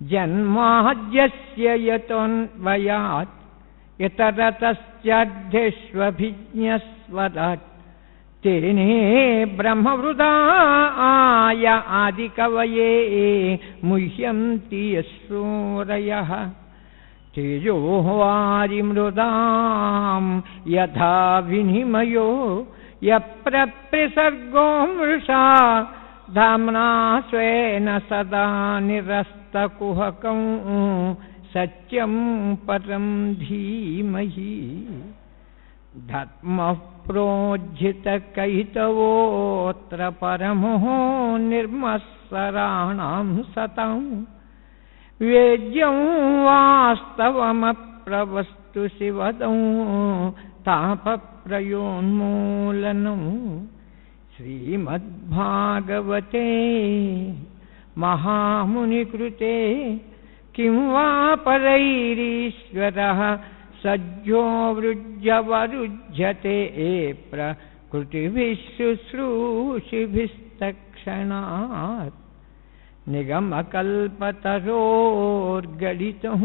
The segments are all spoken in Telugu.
జన్మాద్యస్య యతోన్వయాత్ ఇతరతశ్చార్థేష్వభిజ్ఞస్వరాట్ తేనే బ్రహ్మవృదాయ ఆదికవయే ముహ్యంతి యశూరయః తేజో వారిమృదాం యథా వినిమయో యప్రసర్గో మృషా ధామ్నా స్వేన సదా నిరస్తకుహకం సత్యం పరం ధీమహి ధర్మః ప్రోజ్జితకైతవోత్ర పరమో నిర్మత్సరాణాం సతం వేద్యం వాస్తవమప్రవస్తు శివదం తాపప్రయోన్మూలనం శ్రీమద్భాగవతే మహామునికృతే కిం వా పరైరీశ్వరః సజ్జో వృజ్యవరుజ్యతే ప్రకృతిభిః శుశ్రూషిభిస్తక్షణాత్ నిగమకల్పతరోర్గళితం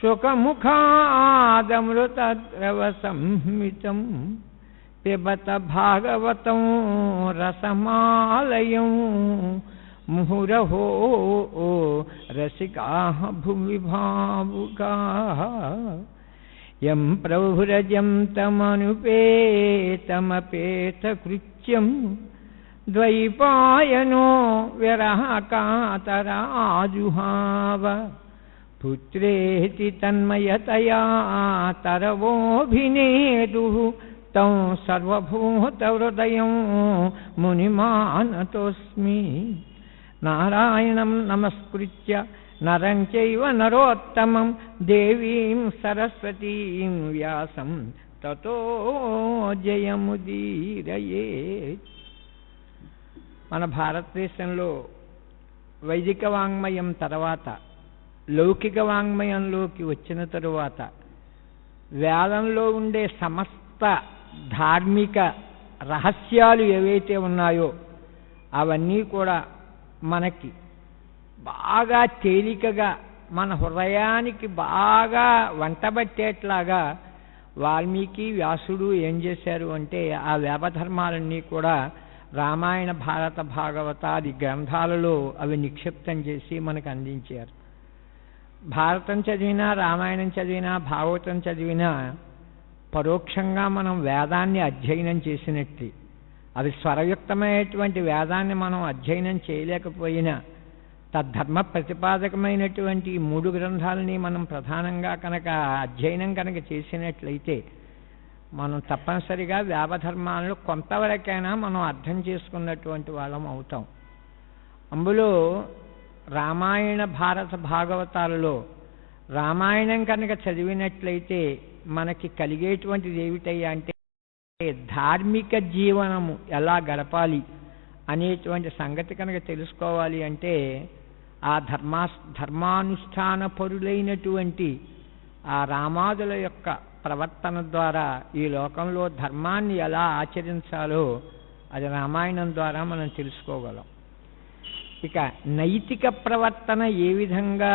శుకముఖాదమృతద్రవసంహితం పిబత భాగవతం రసమాలయం ముహురహో రసికాః భువి భావుకాః యం ప్రవ్రజం తమనుపేతమపేతకృత్యం ద్వైపాయనో విరహకాతరాజుహావ పుత్రేతి తన్మయతయా తరవోభినేదుః తం సర్వభూతహృదయం మునిమానతోస్మి నారాయణం నమస్కృత్య నరం చైవ నరోత్తమం దేవీం సరస్వతీం వ్యాసం తతో జయముదీరయేత్. మన భారతదేశంలో వైదిక వాంగ్మయం తర్వాత లౌకిక వాంగ్మయంలోకి వచ్చిన తరువాత వేదంలో ఉండే సమస్త ధార్మిక రహస్యాలు ఏవైతే ఉన్నాయో అవన్నీ కూడా మనకి బాగా తేలికగా మన హృదయానికి బాగా వంటబట్టేట్లాగా వాల్మీకి వ్యాసుడు ఏం చేశారు అంటే ఆ వేదధర్మాలన్నీ కూడా రామాయణ భారత భాగవతాది గ్రంథాలలో అవి నిక్షిప్తం చేసి మనకు అందించారు. భారతం చదివినా రామాయణం చదివినా భాగవతం చదివినా పరోక్షంగా మనం వేదాన్ని అధ్యయనం చేసినట్టు. అవి స్వరయుక్తమైనటువంటి వేదాన్ని మనం అధ్యయనం చేయలేకపోయినా తద్ధర్మ ప్రతిపాదకమైనటువంటి ఈ 3 గ్రంథాలని మనం ప్రధానంగా కనుక అధ్యయనం కనుక చేసినట్లయితే మనం తప్పనిసరిగా వేదధర్మాలను కొంతవరకైనా మనం అర్థం చేసుకున్నటువంటి వాళ్ళం అవుతాం. అందులో రామాయణ భారత భాగవతాలలో రామాయణం కనుక చదివినట్లయితే మనకి కలిగేటువంటిది ఏమిటయ్యా అంటే ధార్మిక జీవనము ఎలా గడపాలి అనేటువంటి సంగతి కనుక తెలుసుకోవాలి అంటే ఆ ధర్మానుష్ఠాన పరులైనటువంటి ఆ రామాదుల యొక్క ప్రవర్తన ద్వారా ఈ లోకంలో ధర్మాన్ని ఎలా ఆచరించాలో అది రామాయణం ద్వారా మనం తెలుసుకోగలం. ఇక నైతిక ప్రవర్తన ఏ విధంగా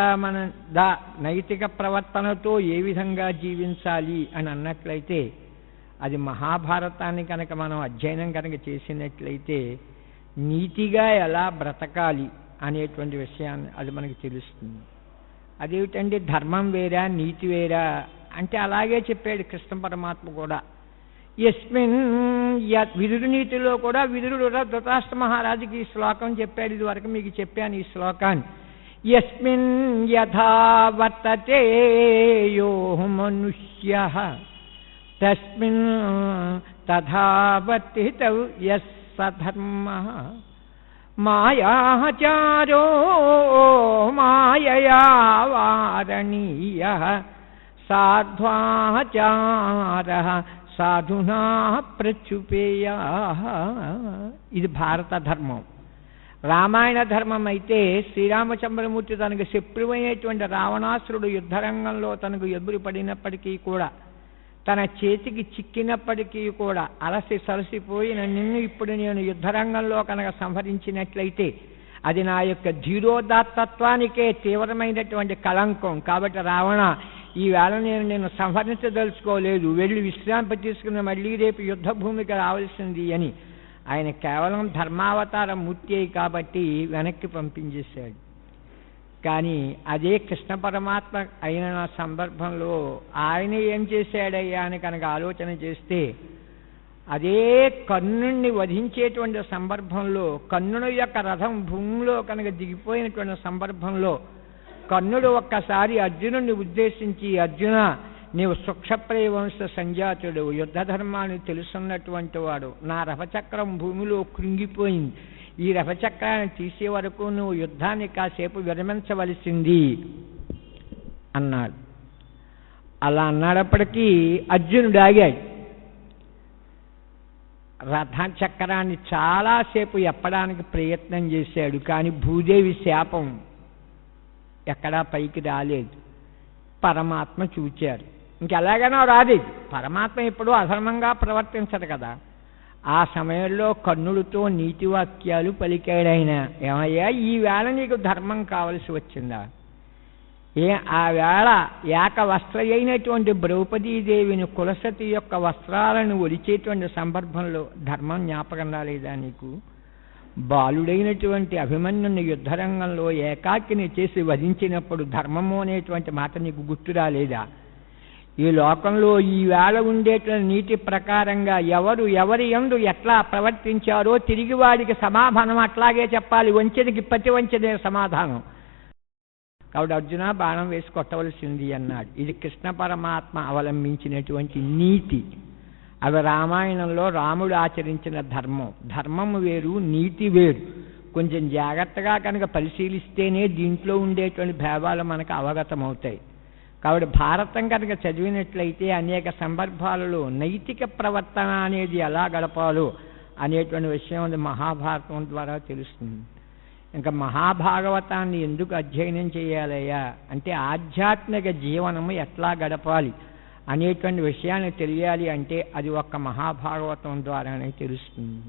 నైతిక ప్రవర్తనతో ఏ విధంగా జీవించాలి అని అన్నట్లయితే అది మహాభారతాన్ని కనుక మనం అధ్యయనం కనుక చేసినట్లయితే నీతిగా ఎలా బ్రతకాలి అనేటువంటి విషయాన్ని అది మనకి తెలుస్తుంది. అదేమిటంటే ధర్మం వేరా నీతి వేరా అంటే అలాగే చెప్పాడు కృష్ణ పరమాత్మ కూడా. యస్మిన్ విదురు నీతిలో కూడా విదురుడు ధృతరాష్ట్ర మహారాజుకి ఈ శ్లోకం చెప్పాడు. ఇది వరకు మీకు చెప్పాను ఈ శ్లోకాన్ని. యస్మిన్ యథా వర్తతే యో మనుష్యః తస్మిన్ తథా వర్తితవ్యః సధర్మః మాయాచారో మాయయా వారణీయః సాధ్వాచారః సాధునా ప్రచుపేయాః. ఇది భారత ధర్మం. రామాయణ ధర్మం అయితే శ్రీరామచంద్రమూర్తి తనకు శత్రువైనటువంటి రావణాసురుడు యుద్ధరంగంలో తనకు ఎదురుపడినప్పటికీ కూడా తన చేతికి చిక్కినప్పటికీ కూడా అలసి సలసిపోయిన నిన్ను ఇప్పుడు నేను యుద్ధరంగంలో కనుక సంహరించినట్లయితే అది నా యొక్క ధీరోదాత్తత్వానికే తీవ్రమైనటువంటి కళంకం. కాబట్టి రావణ, ఈవేళ నేను సంహరించదలుచుకోలేదు, వెళ్ళి విశ్రాంతి తీసుకుని మళ్ళీ రేపు యుద్ధ భూమికి రావాల్సింది అని ఆయన కేవలం ధర్మావతార మూర్తి కాబట్టి వెనక్కి పంపించేశాడు. కానీ అదే కృష్ణ పరమాత్మ అయిన సందర్భంలో ఆయన ఏం చేశాడయ్యా అని కనుక ఆలోచన చేస్తే, అదే కర్ణుణ్ణి వధించేటువంటి సందర్భంలో, కర్ణుని యొక్క రథం భూమిలో కనుక దిగిపోయినటువంటి సందర్భంలో కర్ణుడు ఒక్కసారి అర్జునుడిని ఉద్దేశించి, అర్జున, నీవు సుక్షప్రయ వంశ సంజాతుడు, యుద్ధ ధర్మాన్ని తెలుసున్నటువంటి వాడు, నా రథచక్రం భూమిలో కృంగిపోయింది, ఈ రథచక్రాన్ని తీసే వరకు నువ్వు యుద్ధాన్ని కాసేపు విరమించవలసింది అన్నాడు. అలా అన్నప్పటికీ అర్జునుడు ఆగాడు. రథచక్రాన్ని చాలాసేపు ఎప్పడానికి ప్రయత్నం చేశాడు, కానీ భూదేవి శాపం ఎక్కడా పైకి రాలేదు. పరమాత్మ చూచారు, ఇంకెలాగైనా రాదు. పరమాత్మ ఎప్పుడూ అధర్మంగా ప్రవర్తించడు కదా. ఆ సమయంలో కర్ణుడితో నీతి వాక్యాలు పలికాడైన, ఏమయ్యా, ఈవేళ నీకు ధర్మం కావలసి వచ్చిందా? ఆ వేళ ఏక వస్త్ర అయినటువంటి ద్రౌపదీదేవిని కులసతి యొక్క వస్త్రాలను ఒలిచేటువంటి సందర్భంలో ధర్మం జ్ఞాపకం రాలేదా నీకు? బాలుడైనటువంటి అభిమన్యుని యుద్ధరంగంలో ఏకాకిని చేసి వధించినప్పుడు ధర్మము అనేటువంటి మాట నీకు గుర్తు రాలేదా? ఈ లోకంలో ఈవేళ ఉండేటువంటి నీతి ప్రకారంగా ఎవరి యందు ఎట్లా ప్రవర్తించారో తిరిగి వాడికి సమాధానం అట్లాగే చెప్పాలి. వంచనకి ప్రతి వంచనే సమాధానం. కాబట్టి అర్జున, బాణం వేసి కొట్టవలసింది అన్నాడు. ఇది కృష్ణ పరమాత్మ అవలంబించినటువంటి నీతి. అవి రామాయణంలో రాముడు ఆచరించిన ధర్మం. ధర్మము వేరు, నీతి వేరు. కొంచెం జాగ్రత్తగా కనుక పరిశీలిస్తేనే దీంట్లో ఉండేటువంటి భేదాలు మనకు అవగతమవుతాయి. కాబట్టి భారతం కనుక చదివినట్లయితే అనేక సందర్భాలలో నైతిక ప్రవర్తన అనేది ఎలా గడపాలో అనేటువంటి విషయం మహాభారతం ద్వారా తెలుస్తుంది. ఇంకా మహాభాగవతాన్ని ఎందుకు అధ్యయనం చేయాలయ్యా అంటే, ఆధ్యాత్మిక జీవనము ఎట్లా గడపాలి అనేటువంటి విషయాన్ని తెలియాలి అంటే అది ఒక్క మహాభాగవతం ద్వారానే తెలుస్తుంది.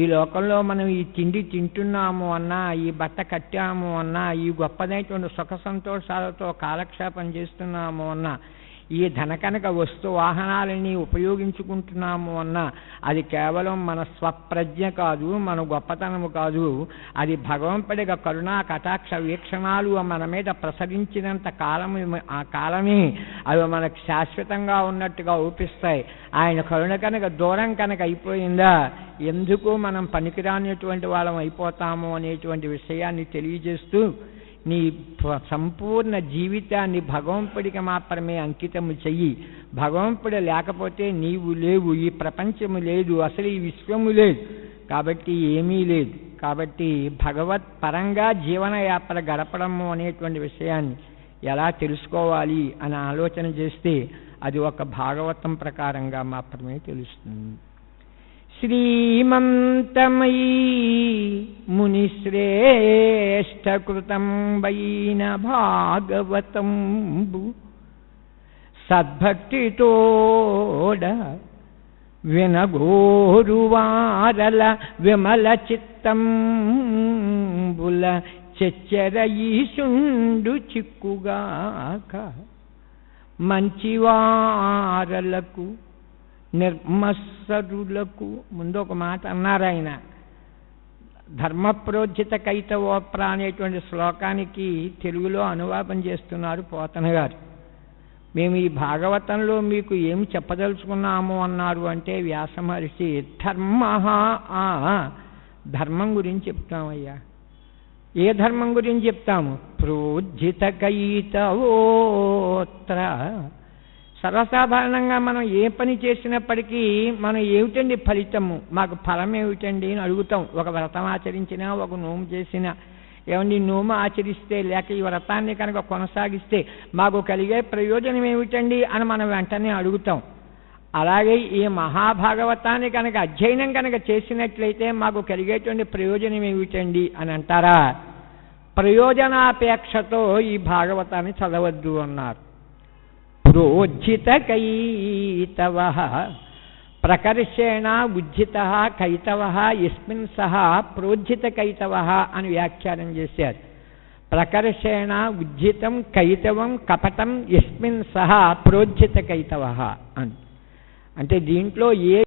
ఈ లోకంలో మనం ఈ తిండి తింటున్నాము అన్నా, ఈ బట్ట కట్టాము అన్నా, ఈ గొప్పదైనటువంటి సుఖ సంతోషాలతో కాలక్షేపం చేస్తున్నాము అన్నా, ఈ ధనకనక వస్తు వాహనాలని ఉపయోగించుకుంటున్నాము అన్నా, అది కేవలం మన స్వప్రజ్ఞ కాదు, మన గొప్పతనము కాదు. అది భగవంతుడిగా కరుణా కటాక్ష వీక్షణాలు మన మీద ప్రసరించినంత ఆ కాలమే అవి మనకు శాశ్వతంగా ఉన్నట్టుగా ఊపిస్తాయి. ఆయన కరుణ కనుక దూరం కనుక అయిపోయిందా, ఎందుకు మనం పనికిరానిటువంటి వాళ్ళం అయిపోతాము అనేటువంటి విషయాన్ని తెలియజేస్తూ, నీ సంపూర్ణ జీవితాన్ని భగవంతుడికి మాత్రమే అంకితము చెయ్యి. భగవంతుడు లేకపోతే నీవు లేవు, ఈ ప్రపంచము లేదు, అసలు ఈ విశ్వము లేదు, కాబట్టి ఏమీ లేదు. కాబట్టి భగవత్ పరంగా జీవనయాత్ర గడపడము అనేటువంటి విషయాన్ని ఎలా తెలుసుకోవాలి అని ఆలోచన చేస్తే అది ఒక భాగవతం ప్రకారంగా మాత్రమే తెలుస్తుంది. శ్రీమంతమయీ మునిశ్రేష్ఠకృతం వైన భాగవతంబు సద్భక్తితోడ వినగోరువారల విమల చిత్తంబుల చెచ్చర ఈశుండు చిక్కుగాక మంచివారలకు నిర్మత్సరులకు. ముందు ఒక మాట అన్నారు ఆయన, ధర్మప్రోజ్జిత కైతవోప్ర అనేటువంటి శ్లోకానికి తెలుగులో అనువాదం చేస్తున్నారు పోతన గారు. మేము ఈ భాగవతంలో మీకు ఏమి చెప్పదలుచుకున్నాము అన్నారు అంటే, వ్యాస మహర్షి ధర్మం గురించి చెప్తామయ్యా. ఏ ధర్మం గురించి చెప్తాము? ప్రోజ్జిత కైతవోత్ర. సర్వసాధారణంగా మనం ఏ పని చేసినప్పటికీ మనం ఏమిటండి ఫలితము, మాకు ఫలం ఏమిటండి అని అడుగుతాం. ఒక వ్రతం ఆచరించినా, ఒక నోము చేసినా, ఏమండి నోము ఆచరిస్తే లేక ఈ వ్రతాన్ని కనుక కొనసాగిస్తే మాకు కలిగే ప్రయోజనం ఏమిటండి అని మనం వెంటనే అడుగుతాం. అలాగే ఈ మహాభాగవతాన్ని కనుక అధ్యయనం కనుక చేసినట్లయితే మాకు కలిగేటువంటి ప్రయోజనం ఏమిటండి అని అంటారా? ప్రయోజనాపేక్షతో ఈ భాగవతాన్ని చదవద్దు అన్నారు. ప్రోజ్జిత కైతవ ప్రకర్షేణ ఉజ్జిత కైతవ యస్మిన్ సహ ప్రోజ్జిత కైతవ అని వ్యాఖ్యానం చేశారు. ప్రకర్షేణ ఉజ్జితం కైతవం కపటం యస్మిన్ సహ ప్రోజ్జిత కైతవ అని. అంటే దీంట్లో ఏ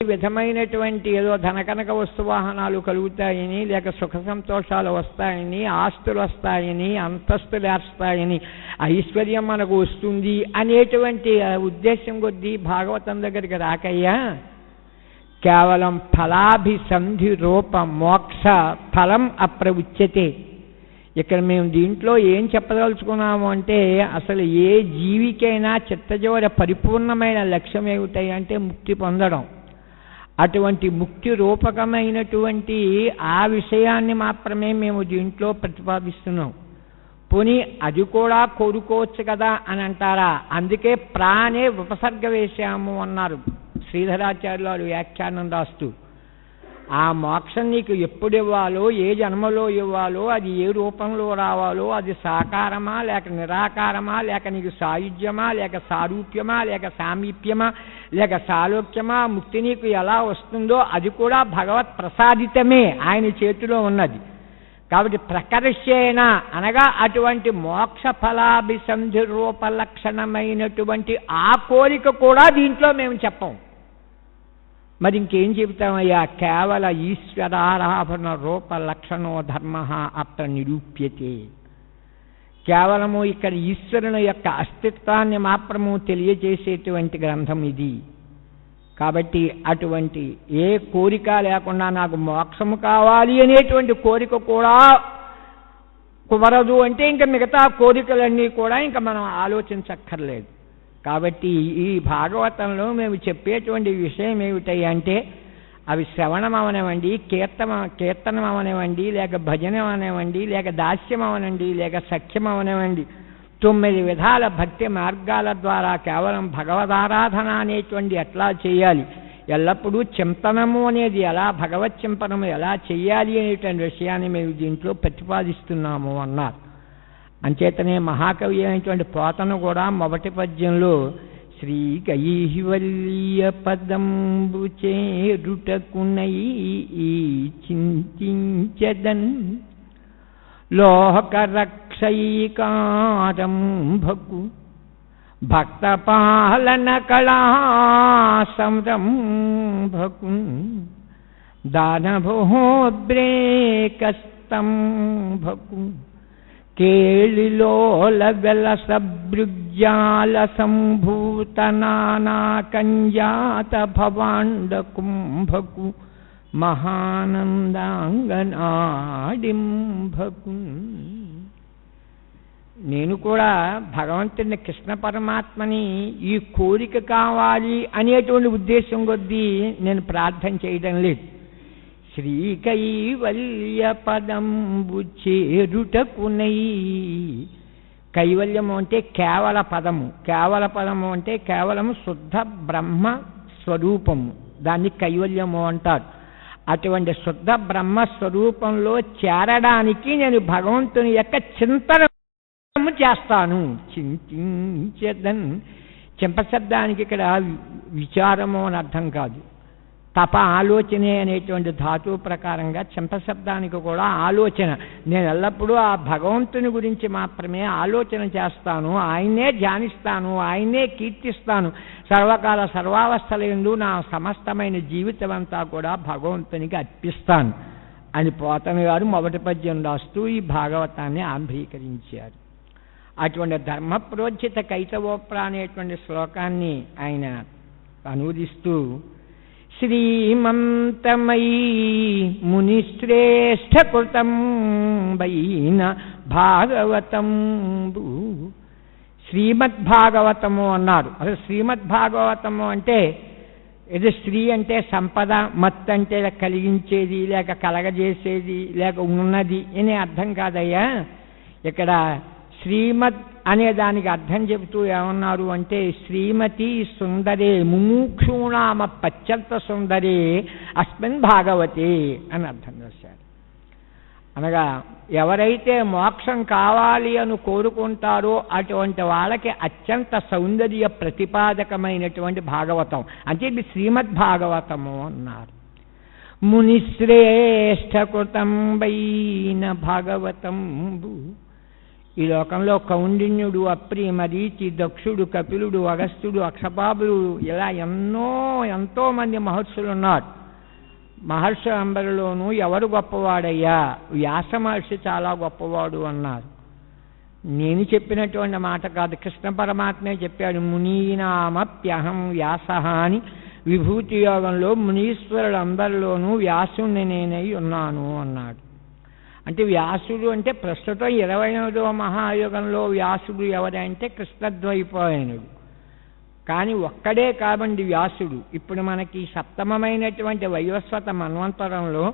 విధమైనటువంటి ఏదో ధనకనక వస్తువాహనాలు కలుగుతాయని, లేక సుఖ సంతోషాలు వస్తాయని, ఆస్తులు వస్తాయని, అంతస్తులు వస్తాయని, ఐశ్వర్యం మనకు వస్తుంది అనేటువంటి ఉద్దేశం కొద్దీ భాగవతం దగ్గరికి రాకయ్యా, కేవలం ఫలాభిసంధి రూప మోక్ష ఫలం అప్రవుచ్యతే. ఇక్కడ మేము దీంట్లో ఏం చెప్పదలుచుకున్నాము అంటే, అసలు ఏ జీవికైనా చిత్తజోర పరిపూర్ణమైన లక్ష్యం ఏమిటాయి అంటే ముక్తి పొందడం. అటువంటి ముక్తి రూపకమైనటువంటి ఆ విషయాన్ని మాత్రమే మేము దీంట్లో ప్రతిపాదిస్తున్నాం. పోనీ అది కూడా కోరుకోవచ్చు కదా అని అంటారా? అందుకే ప్రాణే ఉపసర్గ వేశాము అన్నారు శ్రీధరాచార్యులు వారు వ్యాఖ్యానం రాస్తూ. ఆ మోక్షం నీకు ఎప్పుడు ఇవ్వాలో, ఏ జన్మలో ఇవ్వాలో, అది ఏ రూపంలో రావాలో, అది సాకారమా లేక నిరాకారమా, లేక నీకు సాయుధ్యమా లేక సారూప్యమా లేక సామీప్యమా లేక సాలోక్యమా, ముక్తి నీకు ఎలా వస్తుందో అది కూడా భగవత్ ప్రసాదితమే, ఆయన చేతిలో ఉన్నది. కాబట్టి ప్రకర్షేణ అనగా అటువంటి మోక్ష ఫలాభిసంధి రూపలక్షణమైనటువంటి ఆ కోరిక కూడా దీంట్లో మేము చెప్పం. మరి ఇంకేం చెబుతామయ్యా? కేవల ఈశ్వరారాధన రూప లక్షణో ధర్మ అత్ర నిరూప్యతే. కేవలము ఇక్కడ ఈశ్వరుని యొక్క అస్తిత్వాన్ని మాత్రము తెలియజేసేటువంటి గ్రంథం ఇది. కాబట్టి అటువంటి ఏ కోరిక లేకుండా నాకు మోక్షము కావాలి అనేటువంటి కోరిక కూడా కుదరదు అంటే ఇంకా మిగతా కోరికలన్నీ కూడా ఇంకా మనం ఆలోచించక్కర్లేదు. కాబట్టి ఈ భాగవతంలో మేము చెప్పేటువంటి విషయం ఏమిటాయి అంటే, అవి శ్రవణం అవనివ్వండి, కీర్తనం అవనివ్వండి, లేక భజనం అవనివ్వండి, లేక దాస్యం అవనండి, లేక సఖ్యం అవనివ్వండి, 9 విధాల భక్తి మార్గాల ద్వారా కేవలం భగవదారాధన అనేటువంటి ఎట్లా చేయాలి, ఎల్లప్పుడూ చింతనము అనేది ఎలా, భగవత్ చింతనము ఎలా చేయాలి అనేటువంటి విషయాన్ని మేము దీంట్లో ప్రతిపాదిస్తున్నాము అన్నారు. అంచేతనే మహాకవి అయినటువంటి పోతను కూడా మొదటి పద్యంలో శ్రీ కైవల్య పదంబు చేరుటకునై చింతించదన్ లోకరక్షైకారంభకు భక్త పాలన కళా సంరంభకు దానభోద్రేకస్తంభకు కేళిలోల వెలసభృగ్జాల సంభూత నానా కంజాత భవాండ కుంభకు మహానందాంగనాడింభకు. నేను కూడా భగవంతుని కృష్ణ పరమాత్మని ఈ కోరిక కావాలి అనేటువంటి ఉద్దేశం కొద్దీ నేను ప్రార్థన చేయడం లేదు. శ్రీకైవల్య పదంబు చేరుటకునై. కైవల్యము అంటే కేవల పదము, కేవల పదము అంటే కేవలము శుద్ధ బ్రహ్మ స్వరూపము, దాన్ని కైవల్యము అంటారు. అటువంటి శుద్ధ బ్రహ్మ స్వరూపంలో చేరడానికి నేను భగవంతుని యొక్క చింతన చేస్తాను. చింతించదన్. చింపశబ్దానికి ఇక్కడ విచారము అని అర్థం కాదు, తప ఆలోచనే అనేటువంటి ధాతువు ప్రకారంగా చింపశబ్దానికి కూడా ఆలోచన. నేను ఎల్లప్పుడూ ఆ భగవంతుని గురించి మాత్రమే ఆలోచన చేస్తాను, ఆయన్నే ధ్యానిస్తాను, ఆయన్నే కీర్తిస్తాను. సర్వకాల సర్వావస్థలందు నా సమస్తమైన జీవితం అంతా కూడా భగవంతునికి అర్పిస్తాను అని పోతన గారు మొదటి పద్యం రాస్తూ ఈ భాగవతాన్ని ఆంధ్రీకరించారు. అటువంటి ధర్మప్రోజ్జిత కైతవోప్ర అనేటువంటి శ్లోకాన్ని ఆయన అనువదిస్తూ శ్రీమంతమై మునిశ్రేష్ఠకృతం వైన భాగవతంబు. శ్రీమద్భాగవతము అన్నారు. అసలు శ్రీమద్భాగవతము అంటే ఇది శ్రీ అంటే సంపద, మత్ అంటే కలిగించేది లేక కలగజేసేది లేక ఉన్నది అనే అర్థం కాదయ్యా. ఇక్కడ శ్రీమద్ అనే దానికి అర్థం చెబుతూ ఏమన్నారు అంటే, శ్రీమతి సుందరే ముముక్షూణామ పశ్చంత సుందరే అస్మిన్ భాగవతే అని అర్థం చేశారు. అనగా ఎవరైతే మోక్షం కావాలి అని కోరుకుంటారో అటువంటి వాళ్ళకి అత్యంత సౌందర్య ప్రతిపాదకమైనటువంటి భాగవతం అంటే ఇది శ్రీమద్ భాగవతము అన్నారు. మునిశ్రేష్ఠ కృతంబైన భాగవతంబు. ఈ లోకంలో కౌండిన్యుడు, అప్రి, మరీచి, దక్షుడు, కపిలుడు, అగస్త్యుడు, అక్షపాదుడు ఇలా ఎంతో మంది మహర్షులు ఉన్నారు. మహర్షి అందరిలోనూ ఎవరు గొప్పవాడయ్యా? వ్యాస మహర్షి చాలా గొప్పవాడు అన్నారు. నేను చెప్పినటువంటి మాట కాదు, కృష్ణ పరమాత్మే చెప్పాడు. మునీనామప్యహం వ్యాసః అని విభూతి యోగంలో మునీశ్వరులందరిలోనూ వ్యాసుని నేనై ఉన్నాను అన్నాడు. అంటే వ్యాసుడు అంటే ప్రస్తుతం 28వ మహాయుగంలో వ్యాసుడు ఎవరంటే కృష్ణద్వైపాయనుడు. కానీ ఒక్కడే కాదండి వ్యాసుడు. ఇప్పుడు మనకి సప్తమమైనటువంటి వైవస్వత మన్వంతరంలో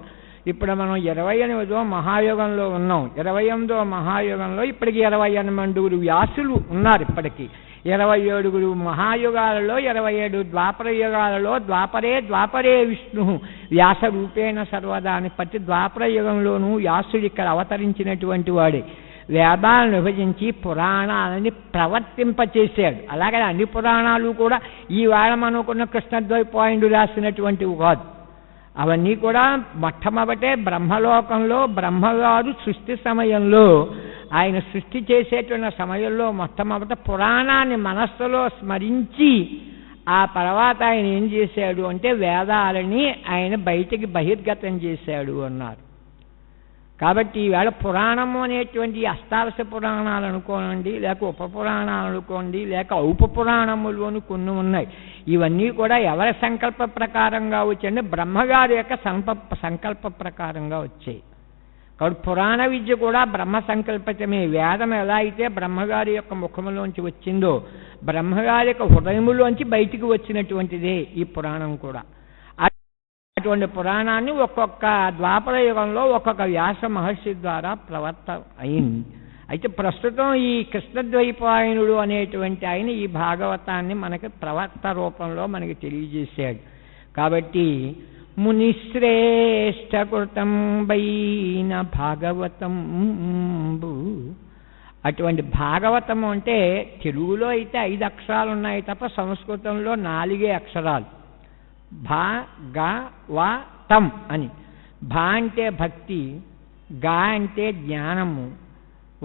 ఇప్పుడు మనం 28వ మహాయుగంలో ఉన్నాం. 28వ మహాయుగంలో ఇప్పటికి 28 వ్యాసులు ఉన్నారు. ఇప్పటికీ 27 మహాయుగాలలో 27 ద్వాపర యుగాలలో ద్వాపరే విష్ణు వ్యాస రూపేణ సర్వదా అని ప్రతి ద్వాపర యుగంలోనూ వ్యాసుడు ఇక్కడ అవతరించినటువంటి వాడే. వేదాలను విభజించి పురాణాలని ప్రవర్తింపచేశాడు. అలాగే అన్ని పురాణాలు కూడా ఈవేళ మనకున్న కృష్ణద్వైపాయనుడు రాసినటువంటివి కాదు. అవన్నీ కూడా మొట్టమొదటే బ్రహ్మలోకంలో బ్రహ్మగారు సృష్టి సమయంలో ఆయన సృష్టి చేసేటువంటి సమయంలో మొట్టమొదట పురాణాన్ని మనస్సులో స్మరించి ఆ తర్వాత ఆయన ఏం చేశాడు అంటే వేదాలని ఆయన బయటికి బహిర్గతం చేశాడు అన్నారు. కాబట్టి ఈవేళ పురాణము అనేటువంటి అష్టాదశ పురాణాలు అనుకోనండి, లేక ఉపపురాణాలు అనుకోండి, లేక ఉపపురాణములోని కొన్ని ఉన్నాయి. ఇవన్నీ కూడా ఎవరి సంకల్ప ప్రకారంగా వచ్చాయంటే బ్రహ్మగారి యొక్క సంకల్ప ప్రకారంగా వచ్చాయి. కాబట్టి పురాణ విద్య కూడా బ్రహ్మ సంకల్పితమే. వేదం ఎలా అయితే బ్రహ్మగారి యొక్క ముఖములోంచి వచ్చిందో బ్రహ్మగారి యొక్క హృదయములోంచి బయటికి వచ్చినటువంటిదే ఈ పురాణం కూడా. అటువంటి పురాణాన్ని ఒక్కొక్క ద్వాపర యుగంలో ఒక్కొక్క వ్యాస మహర్షి ద్వారా అయింది. అయితే ప్రస్తుతం ఈ కృష్ణద్వైపాయనుడు అనేటువంటి ఆయన ఈ భాగవతాన్ని మనకి ప్రవర్త రూపంలో మనకి తెలియజేశాడు. కాబట్టి మునిశ్రేష్ఠ కృతంబైన భాగవతం. అటువంటి భాగవతము అంటే తెలుగులో అయితే 5 అక్షరాలు ఉన్నాయి తప్ప సంస్కృతంలో 4 అక్షరాలు. భాగవతం అని. భా అంటే భక్తి, గా అంటే జ్ఞానము,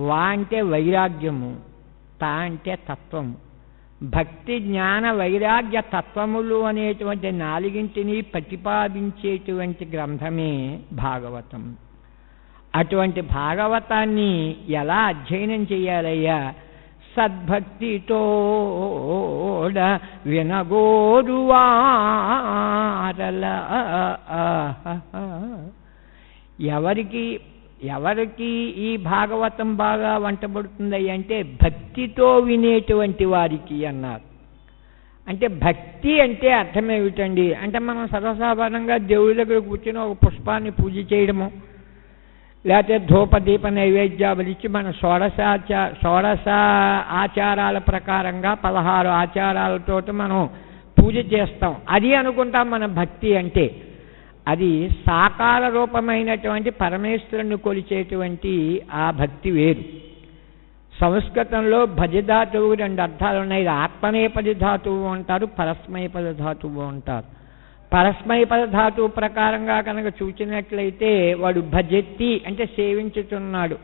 వా అంటే వైరాగ్యము, తా అంటే తత్వము. భక్తి, జ్ఞాన, వైరాగ్య తత్వములు అనేటువంటి 4ంటిని ప్రతిపాదించేటువంటి గ్రంథమే భాగవతం. అటువంటి భాగవతాన్ని ఎలా అధ్యయనం చేయాలయ్యా? సద్భక్తితో వినగోరువారల. ఎవరికి ఈ భాగవతం బాగా వంటబడుతుంది అంటే భక్తితో వినేటువంటి వారికి అన్నారు. అంటే భక్తి అంటే అర్థం ఏమిటండి అంటే మనం సర్వసాధారణంగా దేవుడి దగ్గర కూర్చొని ఒక పుష్పాన్ని పూజ చేయడము, లేకపోతే ధూపదీప నైవేద్యాలు ఇచ్చి మన షోడశ ఆచారాల ప్రకారంగా 16 ఆచారాలతో మనం పూజ చేస్తాం. అది అనుకుంటాం మన భక్తి అంటే. అది సాకార రూపమైనటువంటి పరమేశ్వరుని కొలిచేటువంటి ఆ భక్తి వేరు. సంస్కృతంలో భజధాతువు 2 అర్థాలు ఉన్నాయి. ఆత్మనేపది ధాతువు అంటారు, పరస్మైపద ధాతువు అంటారు. పరస్మైపద ధాతువు ప్రకారంగా కనుక చూచినట్లయితే వాడు భజెత్తి అంటే సేవించుతున్నాడు.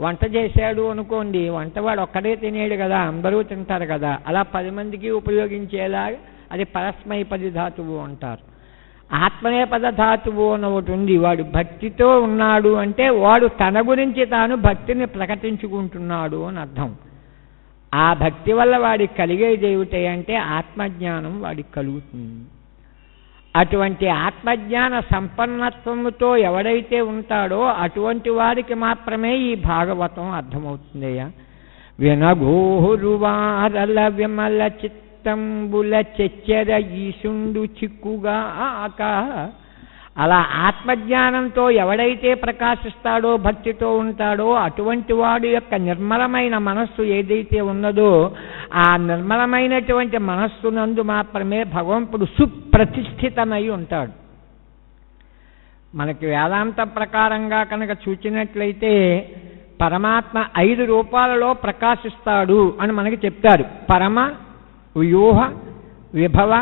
వంట చేశాడు అనుకోండి, వంటవాడు ఒక్కడే తినేడు కదా, అందరూ తింటారు కదా, అలా 10 మందికి ఉపయోగించేలా అది పరస్మైపది ధాతువు అంటారు. ఆత్మనేపద ధాతువు అని ఒకటి ఉంది. వాడు భక్తితో ఉన్నాడు అంటే వాడు తన గురించి తాను భక్తిని ప్రకటించుకుంటున్నాడు అని అర్థం. ఆ భక్తి వల్ల వాడికి కలిగేది ఏమిటంటే ఆత్మజ్ఞానం వాడికి కలుగుతుంది. అటువంటి ఆత్మజ్ఞాన సంపన్నత్వముతో ఎవడైతే ఉంటాడో అటువంటి వారికి మాత్రమే ఈ భాగవతం అర్థమవుతుందయ్యా. వినగోరువారల విమల చిత్తంబుల చెచ్చెర ఈశుండు చిక్కుగాక. అలా ఆత్మజ్ఞానంతో ఎవడైతే ప్రకాశిస్తాడో భక్తితో ఉంటాడో అటువంటి వాడు యొక్క నిర్మలమైన మనస్సు ఏదైతే ఉన్నదో ఆ నిర్మలమైనటువంటి మనస్సునందు మాత్రమే భగవంతుడు సుప్రతిష్ఠితమై ఉంటాడు. మనకి వేదాంత ప్రకారంగా కనుక చూచినట్లయితే పరమాత్మ 5 రూపాలలో ప్రకాశిస్తాడు అని మనకి చెప్తారు. పరమ, వ్యూహ, విభవ,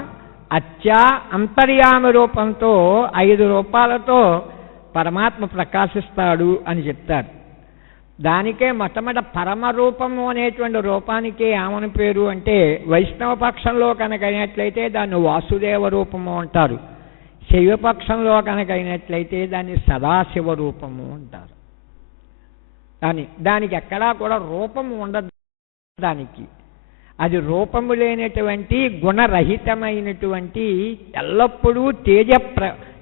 అత్యా, అంతర్యామ రూపంతో 5 రూపాలతో పరమాత్మ ప్రకాశిస్తాడు అని చెప్తారు. దానికే మొట్టమొదట పరమరూపము అనేటువంటి రూపానికి ఏమని పేరు అంటే, వైష్ణవ పక్షంలో కనుక అయినట్లయితే దాన్ని వాసుదేవ రూపము అంటారు. శైవపక్షంలో కనుక అయినట్లయితే దాన్ని సదాశివ రూపము అంటారు. దానికి ఎక్కడా కూడా రూపము ఉండదు. దానికి అది రూపము లేనటువంటి గుణరహితమైనటువంటి ఎల్లప్పుడూ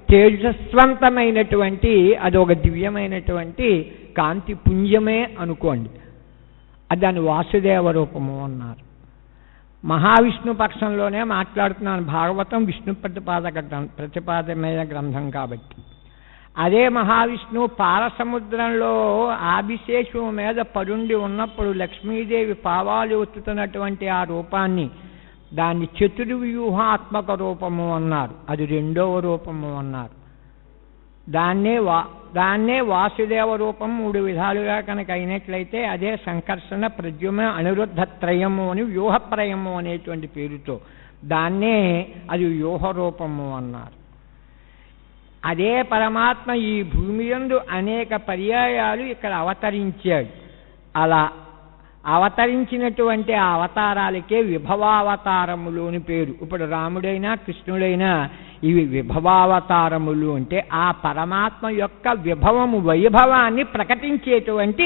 తేజస్వంతమైనటువంటి అది ఒక దివ్యమైనటువంటి కాంతి పుంజమే అనుకోండి. అది దాని వాసుదేవ రూపము అన్నారు. మహావిష్ణు పక్షంలోనే మాట్లాడుతున్నాను. భాగవతం విష్ణు ప్రతిపాదమైన గ్రంథం కాబట్టి. అదే మహావిష్ణువు పాలసముద్రంలో ఆభిశేషం మీద పరుండి ఉన్నప్పుడు లక్ష్మీదేవి పావాలు ఒత్తుతున్నటువంటి ఆ రూపాన్ని దాన్ని చతుర్వ్యూహాత్మక రూపము అన్నారు. అది 2వ రూపము అన్నారు. దాన్నే వాసుదేవ రూపం 3 విధాలుగా కనుక అయినట్లయితే అదే సంకర్షణ, ప్రద్యుమ్న, అనిరుద్ధ త్రయము అని వ్యూహప్రయము అనేటువంటి పేరుతో దాన్నే అది వ్యూహ రూపము అన్నారు. అదే పరమాత్మ ఈ భూమి యందు అనేక పర్యాయాలు ఇక్కడ అవతరించాడు. అలా అవతరించినటువంటి ఆ అవతారాలకే విభవావతారములు అని పేరు. ఇప్పుడు రాముడైనా కృష్ణుడైనా ఇవి విభవావతారములు. అంటే ఆ పరమాత్మ యొక్క విభవము, వైభవాన్ని ప్రకటించేటువంటి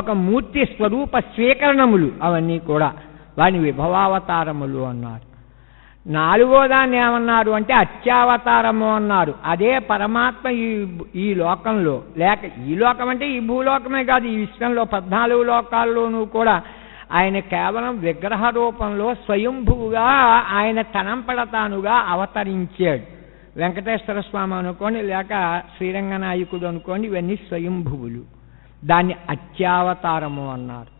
ఒక మూర్తి స్వరూప స్వీకరణములు అవన్నీ కూడా వాని విభవావతారములు అన్నారు. 4వ దాన్ని ఏమన్నారు అంటే అత్యావతారము అన్నారు. అదే పరమాత్మ ఈ లోకంలో, లేక ఈ లోకం అంటే ఈ భూలోకమే కాదు, ఈ విశ్వంలో 14 లోకాల్లోనూ కూడా ఆయన కేవలం విగ్రహ రూపంలో స్వయంభువుగా ఆయన తనంపడతానుగా అవతరించాడు. వెంకటేశ్వర స్వామి అనుకోండి, లేక శ్రీరంగనాయకుడు అనుకోండి, ఇవన్నీ స్వయంభువులు. దాన్ని అత్యావతారము అన్నారు.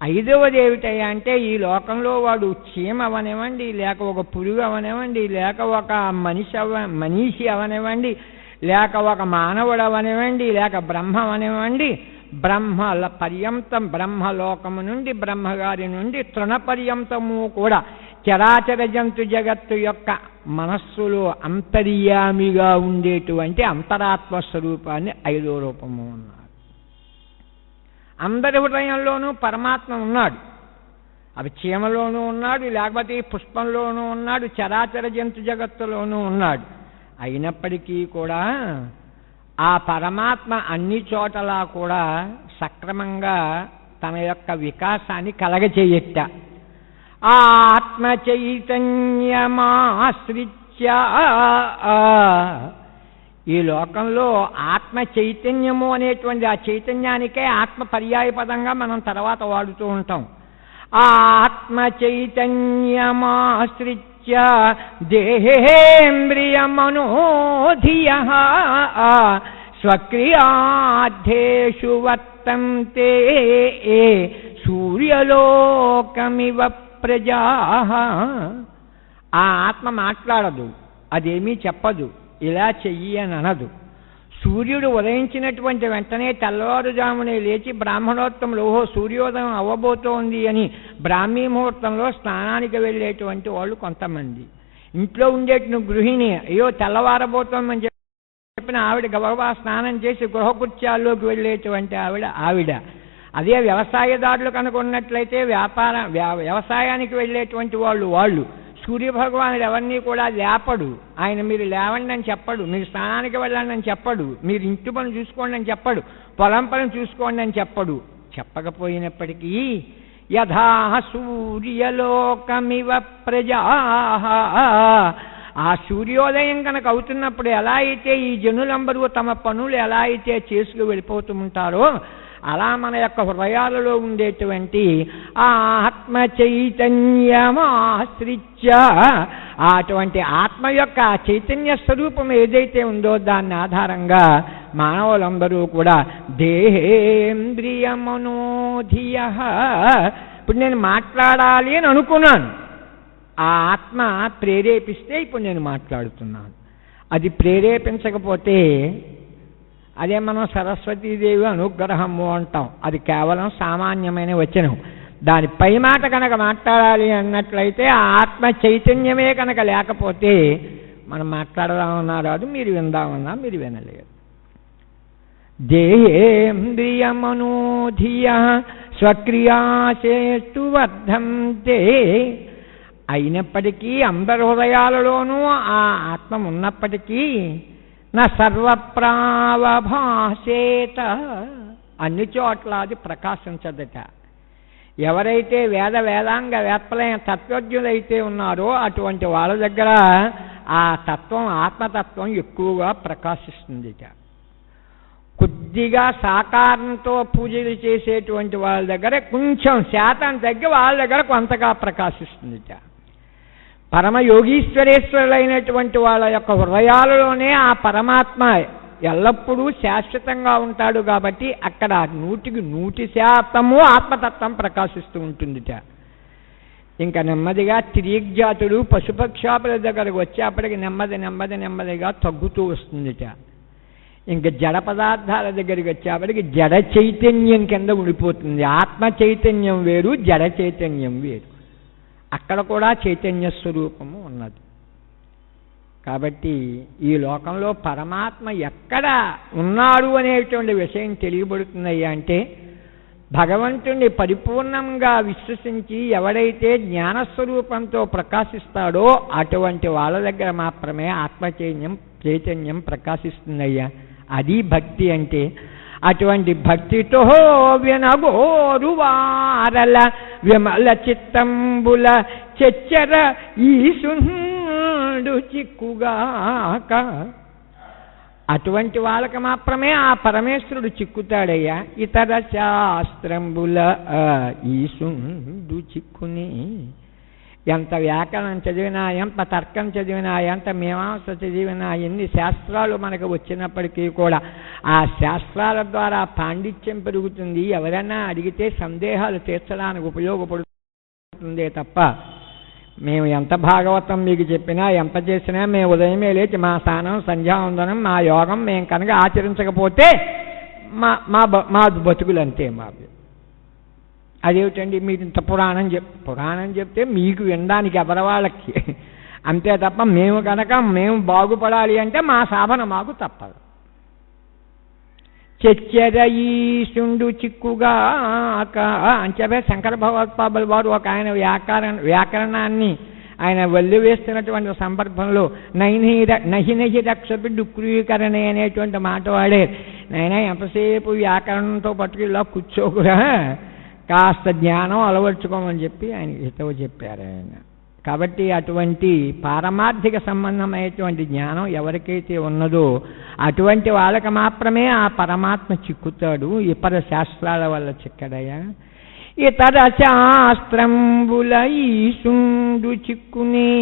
5వది ఏమిటయ్యా అంటే ఈ లోకంలో వాడు చీమ అవనివ్వండి, లేక ఒక పురుగు అవనివ్వండి, లేక ఒక మనిషి అవనివ్వండి, లేక ఒక మానవుడు అవనివ్వండి, లేక బ్రహ్మ అవనివ్వండి, బ్రహ్మలోకము నుండి బ్రహ్మగారి నుండి తృణపర్యంతము కూడా చరాచర జంతు జగత్తు యొక్క మనస్సులో అంతర్యామిగా ఉండేటువంటి అంతరాత్మ స్వరూపాన్ని 5వ రూపము అన్నారు. అందరి హృదయంలోనూ పరమాత్మ ఉన్నాడు. అవి చీమలోనూ ఉన్నాడు, లేకపోతే పుష్పంలోనూ ఉన్నాడు, చరాచర జంతు జగత్తులోనూ ఉన్నాడు. అయినప్పటికీ కూడా ఆ పరమాత్మ అన్ని చోటలా కూడా సక్రమంగా తన యొక్క వికాసాన్ని కలగచేయట. ఆత్మ చైతన్యమాశ్రిత్య, ఈ లోకంలో ఆత్మ చైతన్యము అనేటువంటి ఆ చైతన్యానికే ఆత్మ పర్యాయ పదంగా మనం తర్వాత వాడుతూ ఉంటాం. ఆత్మ చైతన్యమాశ్రిత్య దేహేంద్రియమనోధియః స్వక్రియార్థేషు వర్తంతే సూర్యలోకమివ ప్రజాః. ఆ ఆత్మ మాట్లాడదు, అదేమీ చెప్పదు, ఇలా చెయ్యి అని అనదు. సూర్యుడు ఉదయించినటువంటి వెంటనే తెల్లవారుజామునే లేచి బ్రాహ్మణోత్తములు సూర్యోదయం అవ్వబోతోంది అని బ్రాహ్మీ ముహూర్తంలో స్నానానికి వెళ్ళేటువంటి వాళ్ళు కొంతమంది. ఇంట్లో ఉండేటువంటి గృహిణి అయ్యో తెల్లవారబోతోందని చెప్పిన ఆవిడ గబగబా స్నానం చేసి గృహకృత్యాల్లోకి వెళ్ళేటువంటి ఆవిడ. అదే వ్యవసాయదారులు కనుక ఉన్నట్లయితే వ్యవసాయానికి వెళ్ళేటువంటి వాళ్ళు సూర్యభగవానుడు ఎవరిని కూడా లేపడు. ఆయన మీరు లేవండి అని చెప్పడు, మీరు స్నానానికి వెళ్ళండి అని చెప్పడు, మీరు ఇంటి పని చూసుకోండి అని చెప్పడు, పొలం పని చూసుకోండి అని చెప్పడు. చెప్పకపోయినప్పటికీ యథా సూర్యలోకమివ ప్రజాః, ఆ సూర్యోదయం కనుక అవుతున్నప్పుడు ఎలా అయితే ఈ జనులందరూ తమ పనులు ఎలా అయితే చేసుకు వెళ్ళిపోతూ ఉంటారో అలా మన యొక్క హృదయాలలో ఉండేటువంటి ఆ ఆత్మ చైతన్యమాశ్రిత్య, అటువంటి ఆత్మ యొక్క చైతన్య స్వరూపం ఏదైతే ఉందో దాన్ని ఆధారంగా మానవులందరూ కూడా దేహేంద్రియమనోధియః. ఇప్పుడు నేను మాట్లాడాలి అని అనుకున్నాను, ఆ ఆత్మ ప్రేరేపిస్తే ఇప్పుడు నేను మాట్లాడుతున్నాను. అది ప్రేరేపించకపోతే అదే మనం సరస్వతీదేవి అనుగ్రహము అంటాం. అది కేవలం సామాన్యమైన వచనం. దాని పై మాట కనుక మాట్లాడాలి అన్నట్లయితే ఆ ఆత్మ చైతన్యమే కనుక లేకపోతే మనం మాట్లాడదామన్నా రాదు, మీరు విందామన్నా మీరు వినలేరు. దేహేంద్రియమనోధియ స్వక్రియాశేషు వర్ధంతే. అయినప్పటికీ అందరి హృదయాలలోనూ ఆ ఆత్మ ఉన్నప్పటికీ నా సర్వప్రావభాసేత, అన్ని చోట్ల అది ప్రకాశించదట. ఎవరైతే వేదాంగ వేత్తలైన తత్వజ్ఞులైతే ఉన్నారో అటువంటి వాళ్ళ దగ్గర ఆ తత్వం, ఆత్మతత్వం ఎక్కువగా ప్రకాశిస్తుందిట. కొద్దిగా సాకారంతో పూజలు చేసేటువంటి వాళ్ళ దగ్గర కొంచెం శాతం తగ్గి వాళ్ళ దగ్గర కొంతగా ప్రకాశిస్తుందిట. పరమ యోగీశ్వరేశ్వరులైనటువంటి వాళ్ళ యొక్క హృదయాలలోనే ఆ పరమాత్మ ఎల్లప్పుడూ శాశ్వతంగా ఉంటాడు కాబట్టి అక్కడ 100% ఆత్మతత్వం ప్రకాశిస్తూ ఉంటుందిట. ఇంకా నెమ్మదిగా తిరియగ్జాతుడు పశుపక్షాపుల దగ్గరకు వచ్చేప్పటికి నెమ్మదిగా తగ్గుతూ వస్తుందిట. ఇంకా జడ పదార్థాల దగ్గరికి వచ్చేప్పటికి జడ చైతన్యం కింద ఉండిపోతుంది. ఆత్మ చైతన్యం వేరు, జడ చైతన్యం వేరు. అక్కడ కూడా చైతన్య స్వరూపము ఉన్నది. కాబట్టి ఈ లోకంలో పరమాత్మ ఎక్కడ ఉన్నాడు అనేటువంటి విషయం తెలియబడుతుందయ్యా అంటే భగవంతుణ్ణి పరిపూర్ణంగా విశ్వసించి ఎవడైతే జ్ఞానస్వరూపంతో ప్రకాశిస్తాడో అటువంటి వాళ్ళ దగ్గర మాత్రమే ఆత్మ చైతన్యం ప్రకాశిస్తుందయ్యా. అది భక్తి అంటే. అటువంటి భక్తితో వినగోరు వారల విమల చిత్తంబుల చెచ్చర ఈశుండు చిక్కుగాక. అటువంటి వాళ్ళకి మాత్రమే ఆ పరమేశ్వరుడు చిక్కుతాడయ్యా. ఇతర శాస్త్రంబుల ఈశుండు చిక్కుని. ఎంత వ్యాకరణం చదివినా, ఎంత తర్కం చదివినా, ఎంత మీమాంస చదివినా, ఎన్ని శాస్త్రాలు మనకు వచ్చినప్పటికీ కూడా ఆ శాస్త్రాల ద్వారా పాండిత్యం పెరుగుతుంది. ఎవరైనా అడిగితే సందేహాలు తీర్చడానికి ఉపయోగపడుతుందే తప్ప మేము ఎంత భాగవతం మీకు చెప్పినా, ఎంత చేసినా, మేము ఉదయమే లేచి మా స్నానం, సంధ్యావందనం, మా యోగం మేము కనుక ఆచరించకపోతే మా బతుకులు అంతే. మావి అదేమిటండి మీరు ఇంత పురాణం చెప్తే మీకు వినడానికి ఎవరి వాళ్ళకి, అంతే తప్ప మేము బాగుపడాలి అంటే మా సాధన మాకు తప్పదు. చెచ్చర ఈశుండు చిక్కుగాక అని చెప్పే శంకర భగవత్పాదుల వారు ఒక ఆయన వ్యాకరణాన్ని ఆయన వల్లివేస్తున్నటువంటి సందర్భంలో నహి రక్షపి డుక్రీకరణే అనేటువంటి మాట వాడే. నైనా ఎంతసేపు వ్యాకరణంతో పట్టుకు ఇలా కూర్చోకురా, కాస్త జ్ఞానం అలవర్చుకోమని చెప్పి ఆయన హితవు చెప్పారు ఆయన. కాబట్టి అటువంటి పారమార్థిక సంబంధమైనటువంటి జ్ఞానం ఎవరికైతే ఉన్నదో అటువంటి వాళ్ళకి మాత్రమే ఆ పరమాత్మ చిక్కుతాడు. ఇతర శాస్త్రాల వల్ల చిక్కడయ్యా. ఇతర శాస్త్రంబుల ఈశుండు చిక్కుని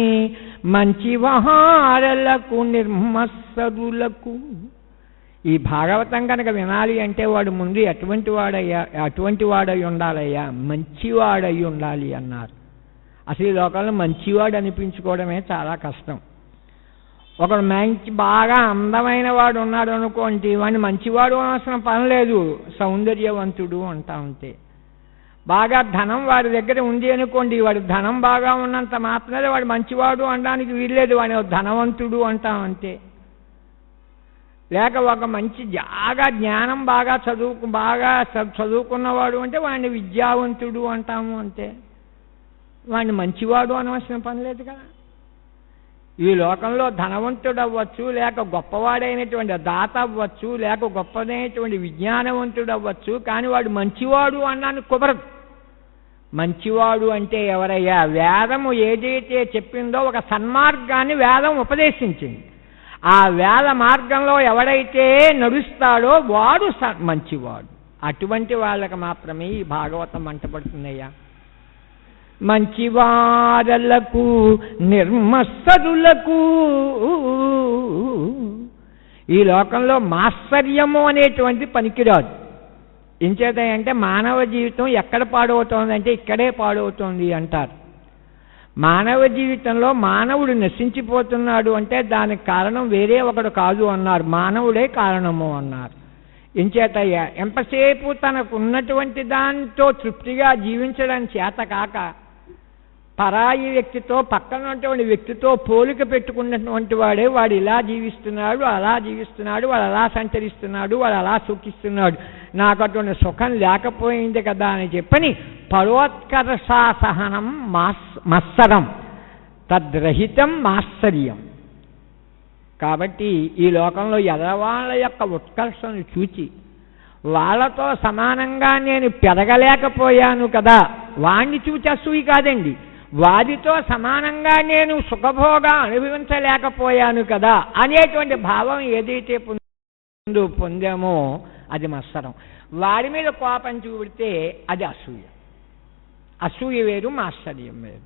మంచివారలకు నిర్మత్సరులకు. ఈ భాగవతం కనుక వినాలి అంటే వాడు ముందు అటువంటి వాడై ఉండాలయ్యా, మంచివాడై ఉండాలి అన్నారు. అసలు ఈ లోకంలో మంచివాడు అనిపించుకోవడమే చాలా కష్టం. ఒకడు బాగా అందమైన వాడు ఉన్నాడు అనుకోండి, వాడిని మంచివాడు అనవసరం పని లేదు, సౌందర్యవంతుడు అంటా ఉంటే. బాగా ధనం వాడి దగ్గర ఉంది అనుకోండి, వాడి ధనం బాగా ఉన్నంత మాత్రమే వాడు మంచివాడు అనడానికి వీల్లేదు, వాడి ధనవంతుడు అంటామంతే. లేక ఒక మంచి జ్ఞానం బాగా చదువుకున్నవాడు అంటే వాడిని విద్యావంతుడు అంటాము అంతే. వాడిని మంచివాడు అనవలసిన పని లేదు కదా. ఈ లోకంలో ధనవంతుడు అవ్వచ్చు, లేక గొప్పవాడైనటువంటి దాత అవ్వచ్చు, లేక గొప్పదైనటువంటి విజ్ఞానవంతుడు అవ్వచ్చు, కానీ వాడు మంచివాడు అన్నానికి కుదరదు. మంచివాడు అంటే ఎవరయ్యా? వేదము ఏదైతే చెప్పిందో ఒక సన్మార్గాన్ని వేదం ఉపదేశించింది. ఆ వేద మార్గంలో ఎవడైతే నడుస్తాడో వాడు మంచివాడు. అటువంటి వాళ్ళకి మాత్రమే ఈ భాగవతం అంటపడుతుందయ్యా. మంచివారలకు నిర్మత్సరులకు. ఈ లోకంలో మాత్సర్యము అనేటువంటి పనికిరాదు. ఎంచేతంటే మానవ జీవితం ఎక్కడ పాడవుతోందంటే ఇక్కడే పాడవుతోంది అంటారు. మానవ జీవితంలో మానవుడు నశించిపోతున్నాడు అంటే దానికి కారణం వేరే ఒకడు కాదు అన్నారు, మానవుడే కారణము అన్నారు. ఎంచేతయ్యా ఎంతసేపు తనకు ఉన్నటువంటి దాంతో తృప్తిగా జీవించడం చేత కాక పరాయి వ్యక్తితో, పక్కన ఉన్నటువంటి వ్యక్తితో పోలిక పెట్టుకున్నటువంటి వాడే వాడు ఇలా జీవిస్తున్నాడు, అలా జీవిస్తున్నాడు, వాడు అలా సంచరిస్తున్నాడు, వాడు అలా సుఖిస్తున్నాడు, నాకు అటువంటి సుఖం లేకపోయింది కదా అని చెప్పని పరోత్కర్షాసహనం మత్సరం తద్రహితం మాత్సర్యం. కాబట్టి ఈ లోకంలో ఎదవాళ్ళ యొక్క ఉత్కర్షను చూచి వాళ్ళతో సమానంగా నేను పెరగలేకపోయాను కదా, వాణ్ణి చూచి అసూయ కాదండి, వారితో సమానంగా నేను సుఖభోగా అనుభవించలేకపోయాను కదా అనేటువంటి భావం ఏదైతే పొందామో అది మత్సరం. వారి మీద కోపం చూపితే అది అసూయ. అసూయ వేరు, మాత్సర్యం వేరు.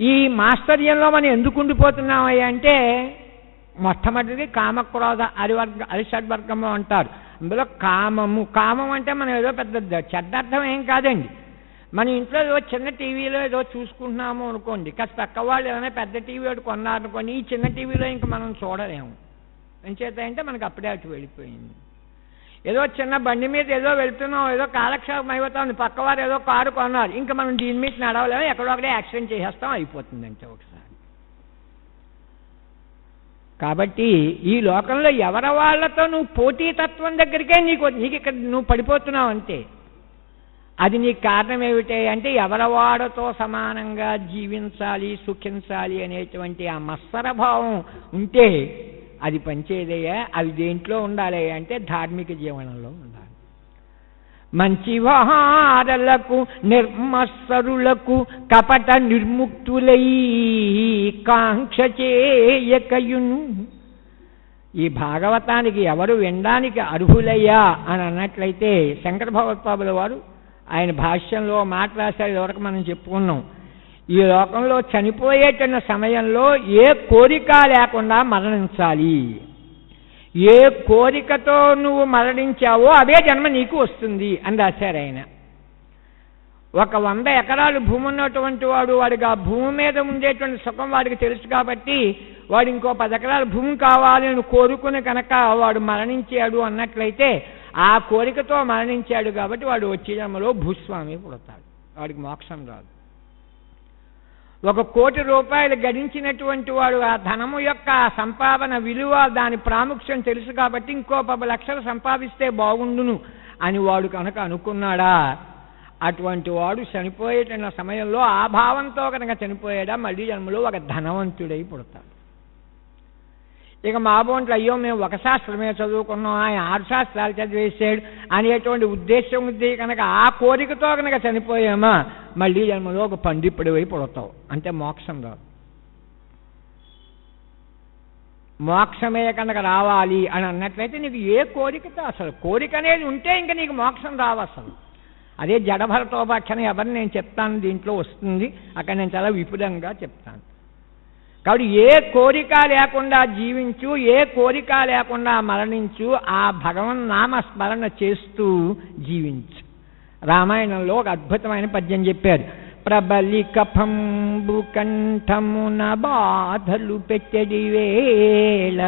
ఈ మాత్సర్యంలో మనం ఎందుకు ఉండిపోతున్నామయ్యా అంటే మొట్టమొదటిది కామక్రోధ అరిషడ్వర్గము అంటారు. అందులో కామం అంటే మనం ఏదో పెద్ద చెడ్డార్థం ఏం కాదండి. మన ఇంట్లో ఏదో చిన్న టీవీలో ఏదో చూసుకుంటున్నాము అనుకోండి, కాస్త పక్క వాళ్ళు ఏమైనా పెద్ద టీవీ ఒకటి కొన్నారనుకోండి, ఈ చిన్న టీవీలో ఇంకా మనం చూడలేము. ఎంచేత అంటే మనకు అప్పుడే అటు వెళ్ళిపోయింది. ఏదో చిన్న బండి మీద ఏదో వెళ్తున్నాం, ఏదో కాలక్షేపం అయిపోతుంది, పక్కవారు ఏదో కారు కొన్నారు, ఇంకా మనం దీని మీద నడవలేము, ఎక్కడో ఒకటే యాక్సిడెంట్ చేసేస్తాం, అయిపోతుందంటే ఒకసారి. కాబట్టి ఈ లోకంలో ఎవరి వాళ్ళతో నువ్వు పోటీతత్వం దగ్గరికే నీకు ఇక్కడ నువ్వు పడిపోతున్నావు అంతే. అది నీకు కారణం ఏమిటి అంటే ఎవరవాడతో సమానంగా జీవించాలి, సుఖించాలి అనేటువంటి ఆ మత్సరభావం ఉంటే అది పనిచేదయ్యా. అవి దేంట్లో ఉండాలి అంటే ధార్మిక జీవనంలో ఉండాలి. మంచివారలకు నిర్మత్సరులకు కపట నిర్ముక్తులై కాంక్ష చేయకయును. ఈ భాగవతానికి ఎవరు వినడానికి అర్హులయ్యా అని అన్నట్లయితే శంకర భగవత్పాదుల వారు ఆయన భాష్యంలో మాట్లాడారు. ఇదివరకు మనం చెప్పుకున్నాం. ఈ లోకంలో చనిపోయేటున్న సమయంలో ఏ కోరిక లేకుండా మరణించాలి. ఏ కోరికతో నువ్వు మరణించావో అదే జన్మ నీకు వస్తుంది అని రాశారు ఆయన. ఒక 100 ఎకరాలు భూమి ఉన్నటువంటి వాడికి ఆ భూమి మీద ఉండేటువంటి సుఖం వాడికి తెలుసు కాబట్టి వాడు ఇంకో 10 ఎకరాల భూమి కావాలి అని కోరుకుని కనుక వాడు మరణించాడు అన్నట్లయితే ఆ కోరికతో మరణించాడు కాబట్టి వాడు వచ్చే జన్మలో భూస్వామి పుడతాడు, వాడికి మోక్షం రాదు. 1 కోటి రూపాయలు గడించినటువంటి వాడు ఆ ధనము యొక్క సంపాదన విలువ, దాని ప్రాముఖ్యం తెలుసు కాబట్టి ఇంకో 10 లక్షలు సంపాదిస్తే బాగుండును అని వాడు కనుక అనుకున్నాడా, అటువంటి వాడు చనిపోయేట సమయంలో ఆ భావంతో కనుక చనిపోయాడా మళ్ళీ జన్మలో ఒక ధనవంతుడై పుడతాడు. ఇక మా బోంట్లో అయ్యో మేము ఒక శాస్త్రమే చదువుకున్నాం, ఆయన 6 శాస్త్రాలు చదివేశాడు అనేటువంటి ఉద్దేశం ఉంది కనుక ఆ కోరికతో కనుక చనిపోయామా మళ్ళీ జన్మలో ఒక పండితుడి వైపు పుడతావు, అంటే మోక్షం రాదు. మోక్షమే కనుక రావాలి అని అన్నట్లయితే నీకు ఏ కోరికతో, అసలు కోరిక అనేది ఉంటే ఇంకా నీకు మోక్షం రావు అసలు. అదే జడభరతోపాఖ్యానం ఎవరిని నేను చెప్తాను, దీంట్లో వస్తుంది, అక్కడ నేను చాలా విపులంగా చెప్తాను. కాబట్టి ఏ కోరిక లేకుండా జీవించు, ఏ కోరిక లేకుండా మరణించు, ఆ భగవన్ నామస్మరణ చేస్తూ జీవించు. రామాయణంలో ఒక అద్భుతమైన పద్యం చెప్పారు. ప్రబలి కఫంబు కంఠమున బాధలు పెట్టడి వేళ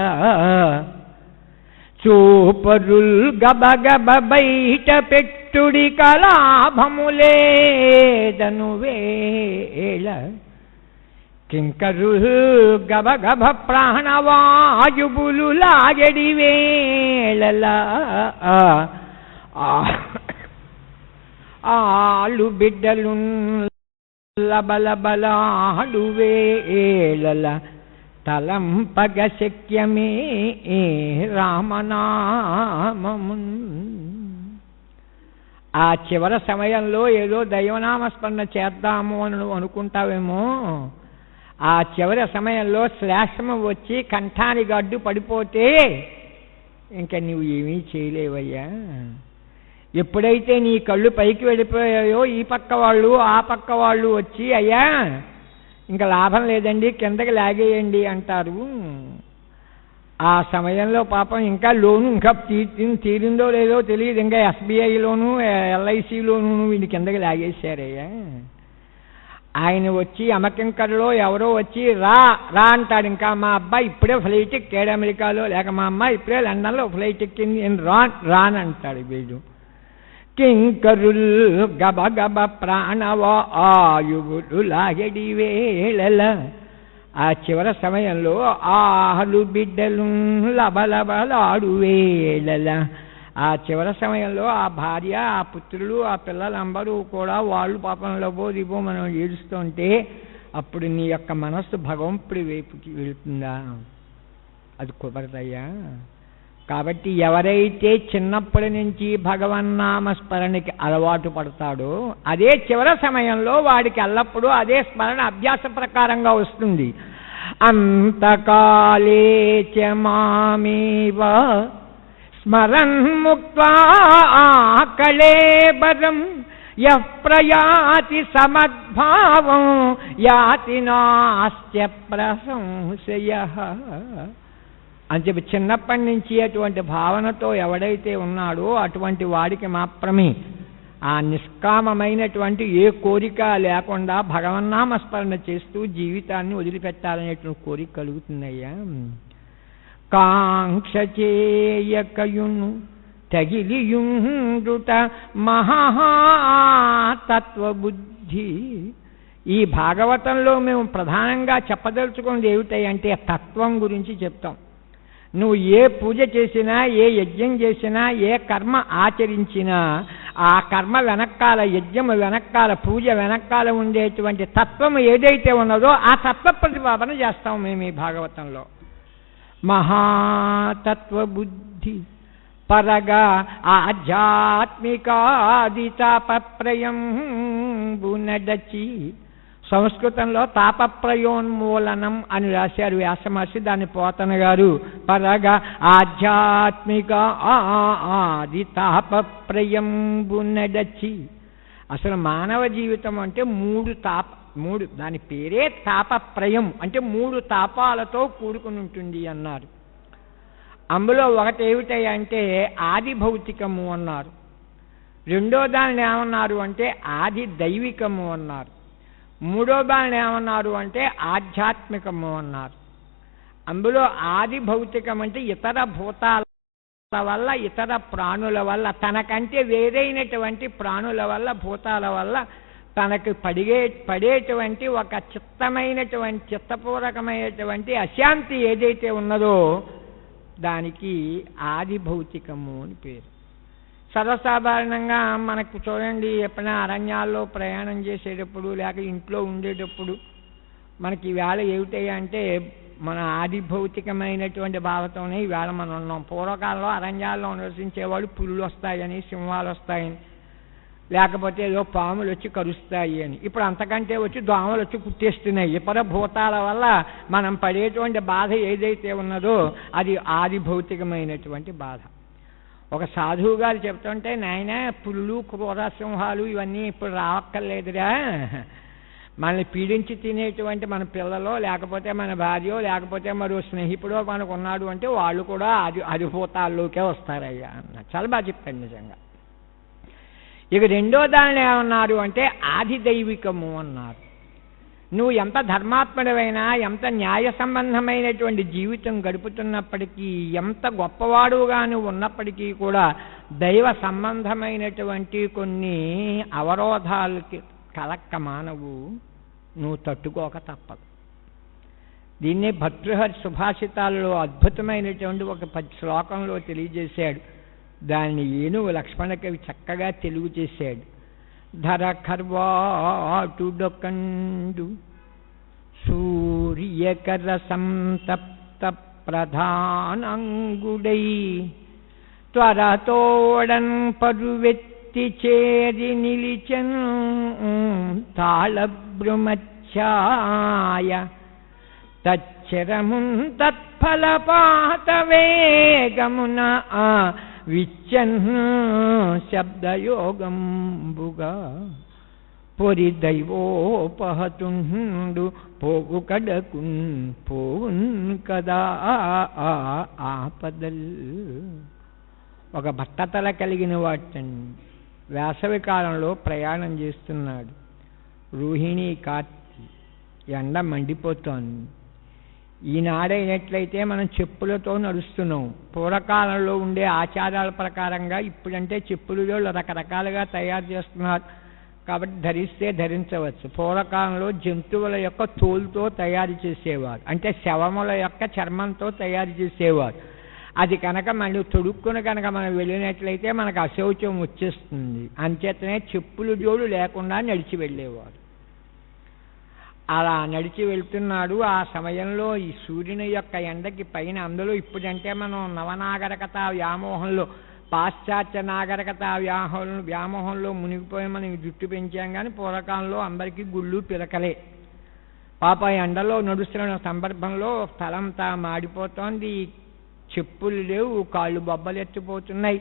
చూపరుల్ గబగబ బయట పెట్టుడి కలాభములేదను వేళ కింకరు గబగబ ప్రాణవాయుబులు లాగడి వేళలా ఆలు బిడ్డలు లబలబలాడు వేళల తలంపగ శక్యమే రామనామమున్. ఆ చివరి సమయంలో ఏదో దైవనామస్మరణ చేద్దాము అని నువ్వు అనుకుంటావేమో, ఆ చివరి సమయంలో శ్లేషము వచ్చి కంఠానికి అడ్డు పడిపోతే ఇంకా నువ్వు ఏమీ చేయలేవయ్యా. ఎప్పుడైతే నీ కళ్ళు పైకి వెళ్ళిపోయాయో ఈ పక్క వాళ్ళు ఆ పక్క వాళ్ళు వచ్చి అయ్యా ఇంకా లాభం లేదండి కిందకి లాగేయండి అంటారు. ఆ సమయంలో పాపం ఇంకా లోను ఇంకా తీరిందో లేదో తెలియదు, ఇంకా SBI లోను LIC లోను వీడి కిందకి లాగేశారయ్యా. ఆయన వచ్చి అమకింకర్లో ఎవరో వచ్చి రా రా అంటాడు. ఇంకా మా అబ్బాయి ఇప్పుడే ఫ్లైట్ ఎక్కాడు అమెరికాలో, లేక మా అమ్మాయి ఇప్పుడే లండన్లో ఫ్లైట్ ఎక్కింది, నేను రాన్ అంటాడు వీడు. కింకరుల్ గబగబ ప్రాణవాయువులు లాగడి వేళల, ఆ చివరి సమయంలో ఆహలు బిడ్డలు లబలబలాడు వేళల, ఆ చివరి సమయంలో ఆ భార్య, ఆ పుత్రులు, ఆ పిల్లలందరూ కూడా వాళ్ళు పాపం లబో దిబో మనం ఏడుస్తుంటే అప్పుడు నీ యొక్క మనస్సు భగవంతుడి వైపుకి వెళుతుందా? అది కుదరదయ్యా. కాబట్టి ఎవరైతే చిన్నప్పటి నుంచి భగవన్నామస్మరణకి అలవాటు పడతాడో అదే చివరి సమయంలో వాడికి ఎల్లప్పుడూ అదే స్మరణ అభ్యాస ప్రకారంగా వస్తుంది. అంతకాలే చ మామేవ స్మరన్ ముక్త్వా కళేబరం యః ప్రయాతి సమద్భావం యాతి నాస్త్య ప్రసంశయః అని చెప్పి చిన్నప్పటి నుంచి అటువంటి భావనతో ఎవడైతే ఉన్నాడో అటువంటి వాడికి మాత్రమే ఆ నిష్కామమైనటువంటి ఏ కోరిక లేకుండా భగవన్నామస్మరణ చేస్తూ జీవితాన్ని వదిలిపెట్టాలనేటువంటి కోరిక కలుగుతుందయ్యా. కాంక్ష చేయకయును తగిలియుండుట మహాతత్వబుద్ధి. ఈ భాగవతంలో మేము ప్రధానంగా చెప్పదలుచుకున్నది ఏమిటంటే తత్వం గురించి చెప్తాం. నువ్వు ఏ పూజ చేసినా, ఏ యజ్ఞం చేసినా, ఏ కర్మ ఆచరించినా ఆ కర్మ వెనక్కాల, యజ్ఞము వెనక్కాల, పూజ వెనక్కాల ఉండేటువంటి తత్వం ఏదైతే ఉన్నదో ఆ తత్వ ప్రతిపాదన చేస్తాం మేము ఈ భాగవతంలో. మహాతత్వబుద్ధి పరగా ఆధ్యాత్మికాది తాపప్రయంబు నడచి. సంస్కృతంలో తాపప్రయోన్మూలనం అని రాశారు వ్యాసమహర్షి, దాన్ని పోతన గారు పరగా ఆధ్యాత్మిక ఆది తాపప్రయంబు నడచి. అసలు మానవ జీవితం అంటే మూడు దాని పేరే తాపప్రయం, అంటే 3 తాపాలతో కూడుకుని ఉంటుంది అన్నారు. అందులో ఒకటి ఏమిటంటే ఆది భౌతికము అన్నారు, రెండో దానిని ఏమన్నారు అంటే ఆది దైవికము అన్నారు, మూడో దానిని ఏమన్నారు అంటే ఆధ్యాత్మికము అన్నారు. అందులో ఆది భౌతికం అంటే ఇతర భూతాల వల్ల, ఇతర ప్రాణుల వల్ల, తనకంటే వేరైనటువంటి ప్రాణుల వల్ల, భూతాల వల్ల తనకు పడేటువంటి ఒక చిత్తపూర్వకమైనటువంటి అశాంతి ఏదైతే ఉన్నదో దానికి ఆది భౌతికము అని పేరు. సర్వసాధారణంగా మనకు చూడండి, ఎప్పుడైనా అరణ్యాల్లో ప్రయాణం చేసేటప్పుడు లేక ఇంట్లో ఉండేటప్పుడు మనకి ఈవేళ ఏమిటంటే మన ఆది భౌతికమైనటువంటి భావతోనే ఈవేళ మనం ఉన్నాం. పూర్వకాలంలో అరణ్యాల్లో నివసించేవాళ్ళు పులులు వస్తాయని, సింహాలు వస్తాయని, లేకపోతే ఏదో పాములు వచ్చి కరుస్తాయి అని. ఇప్పుడు అంతకంటే వచ్చి దోమలు వచ్చి కుట్టేస్తున్నాయి. ఇతర భూతాల వల్ల మనం పడేటువంటి బాధ ఏదైతే ఉన్నదో అది ఆది భౌతికమైనటువంటి బాధ. ఒక సాధువు గారు చెప్తుంటే, నాయన పులులు, క్రూర సింహాలు ఇవన్నీ ఇప్పుడు రావక్కర్లేదురా, మనల్ని పీడించి తినేటువంటి మన పిల్లలో, లేకపోతే మన భార్యో, లేకపోతే మరో స్నేహితుడో మనకు ఉన్నాడు అంటే వాళ్ళు కూడా ఆది భూతాల్లోకే వస్తారయ్యా అన్న. చాలా బాగా చెప్తాడు నిజంగా. ఇక రెండో దానిని ఏమన్నారు అంటే ఆది దైవికము అన్నారు. నువ్వు ఎంత ధర్మాత్ముడవైనా, ఎంత న్యాయ సంబంధమైనటువంటి జీవితం గడుపుతున్నప్పటికీ, ఎంత గొప్పవాడుగా నువ్వు ఉన్నప్పటికీ కూడా దైవ సంబంధమైనటువంటి కొన్ని అవరోధాలకి కలక్క మానవు నువ్వు తట్టుకోక తప్పదు. దీన్నే భర్తృహరి సుభాషితాల్లో అద్భుతమైనటువంటి ఒక 10 శ్లోకంలో తెలియజేశాడు. దాన్ని ఏనుగు లక్ష్మణ కవి చక్కగా తెలుగు చేశాడు. ధర ఖర్వాటుడొకండు సూర్యకర సంతప్త ప్రధానంగుడై త్వరతోడన్ పరువెత్తి చేరి నిలిచెన్ తాళభ్రుమఛాయ తచ్చరమున్ తత్ఫలపాత వేగమున విచ్చన్ శబ్దయోగంబుగా పొరి దైవోపహతుండు పోగు కడకున్ పోవున్ కదా ఆపదల్. ఒక బట్టతల కలిగిన వాటిని వేసవి కాలంలో ప్రయాణం చేస్తున్నాడు. రోహిణి కార్తీ ఎండ మండిపోతోంది. ఈనాడైనట్లయితే మనం చెప్పులతో నడుస్తున్నాం. పూర్వకాలంలో ఉండే ఆచారాల ప్రకారంగా ఇప్పుడంటే చెప్పులు రకరకాలుగా తయారు చేస్తున్నారు కాబట్టి ధరిస్తే ధరించవచ్చు. పూర్వకాలంలో జంతువుల యొక్క తోలుతో తయారు చేసేవారు, అంటే శవముల యొక్క చర్మంతో తయారు చేసేవారు. అది కనుక మనం తొడుక్కుని కనుక మనం వెళ్ళినట్లయితే మనకు అశౌచం వచ్చేస్తుంది. అంచేతనే చెప్పులు జోడు లేకుండా నడిచి వెళ్ళేవారు. అలా నడిచి వెళ్తున్నాడు. ఆ సమయంలో ఈ సూర్యుని యొక్క ఎండకి పైన అందులో ఇప్పుడంటే మనం నవనాగరికత వ్యామోహంలో, పాశ్చాత్య నాగరికత వ్యామోహంలో మునిగిపోయి మనం జుట్టు పెంచాం. కానీ పూర్వకాలంలో అందరికీ గుళ్ళు పిలకలే. పాప ఎండలో నడుస్తున్న సందర్భంలో స్థలంతా మాడిపోతోంది, చెప్పులు లేవు, కాళ్ళు బొబ్బలు ఎత్తిపోతున్నాయి,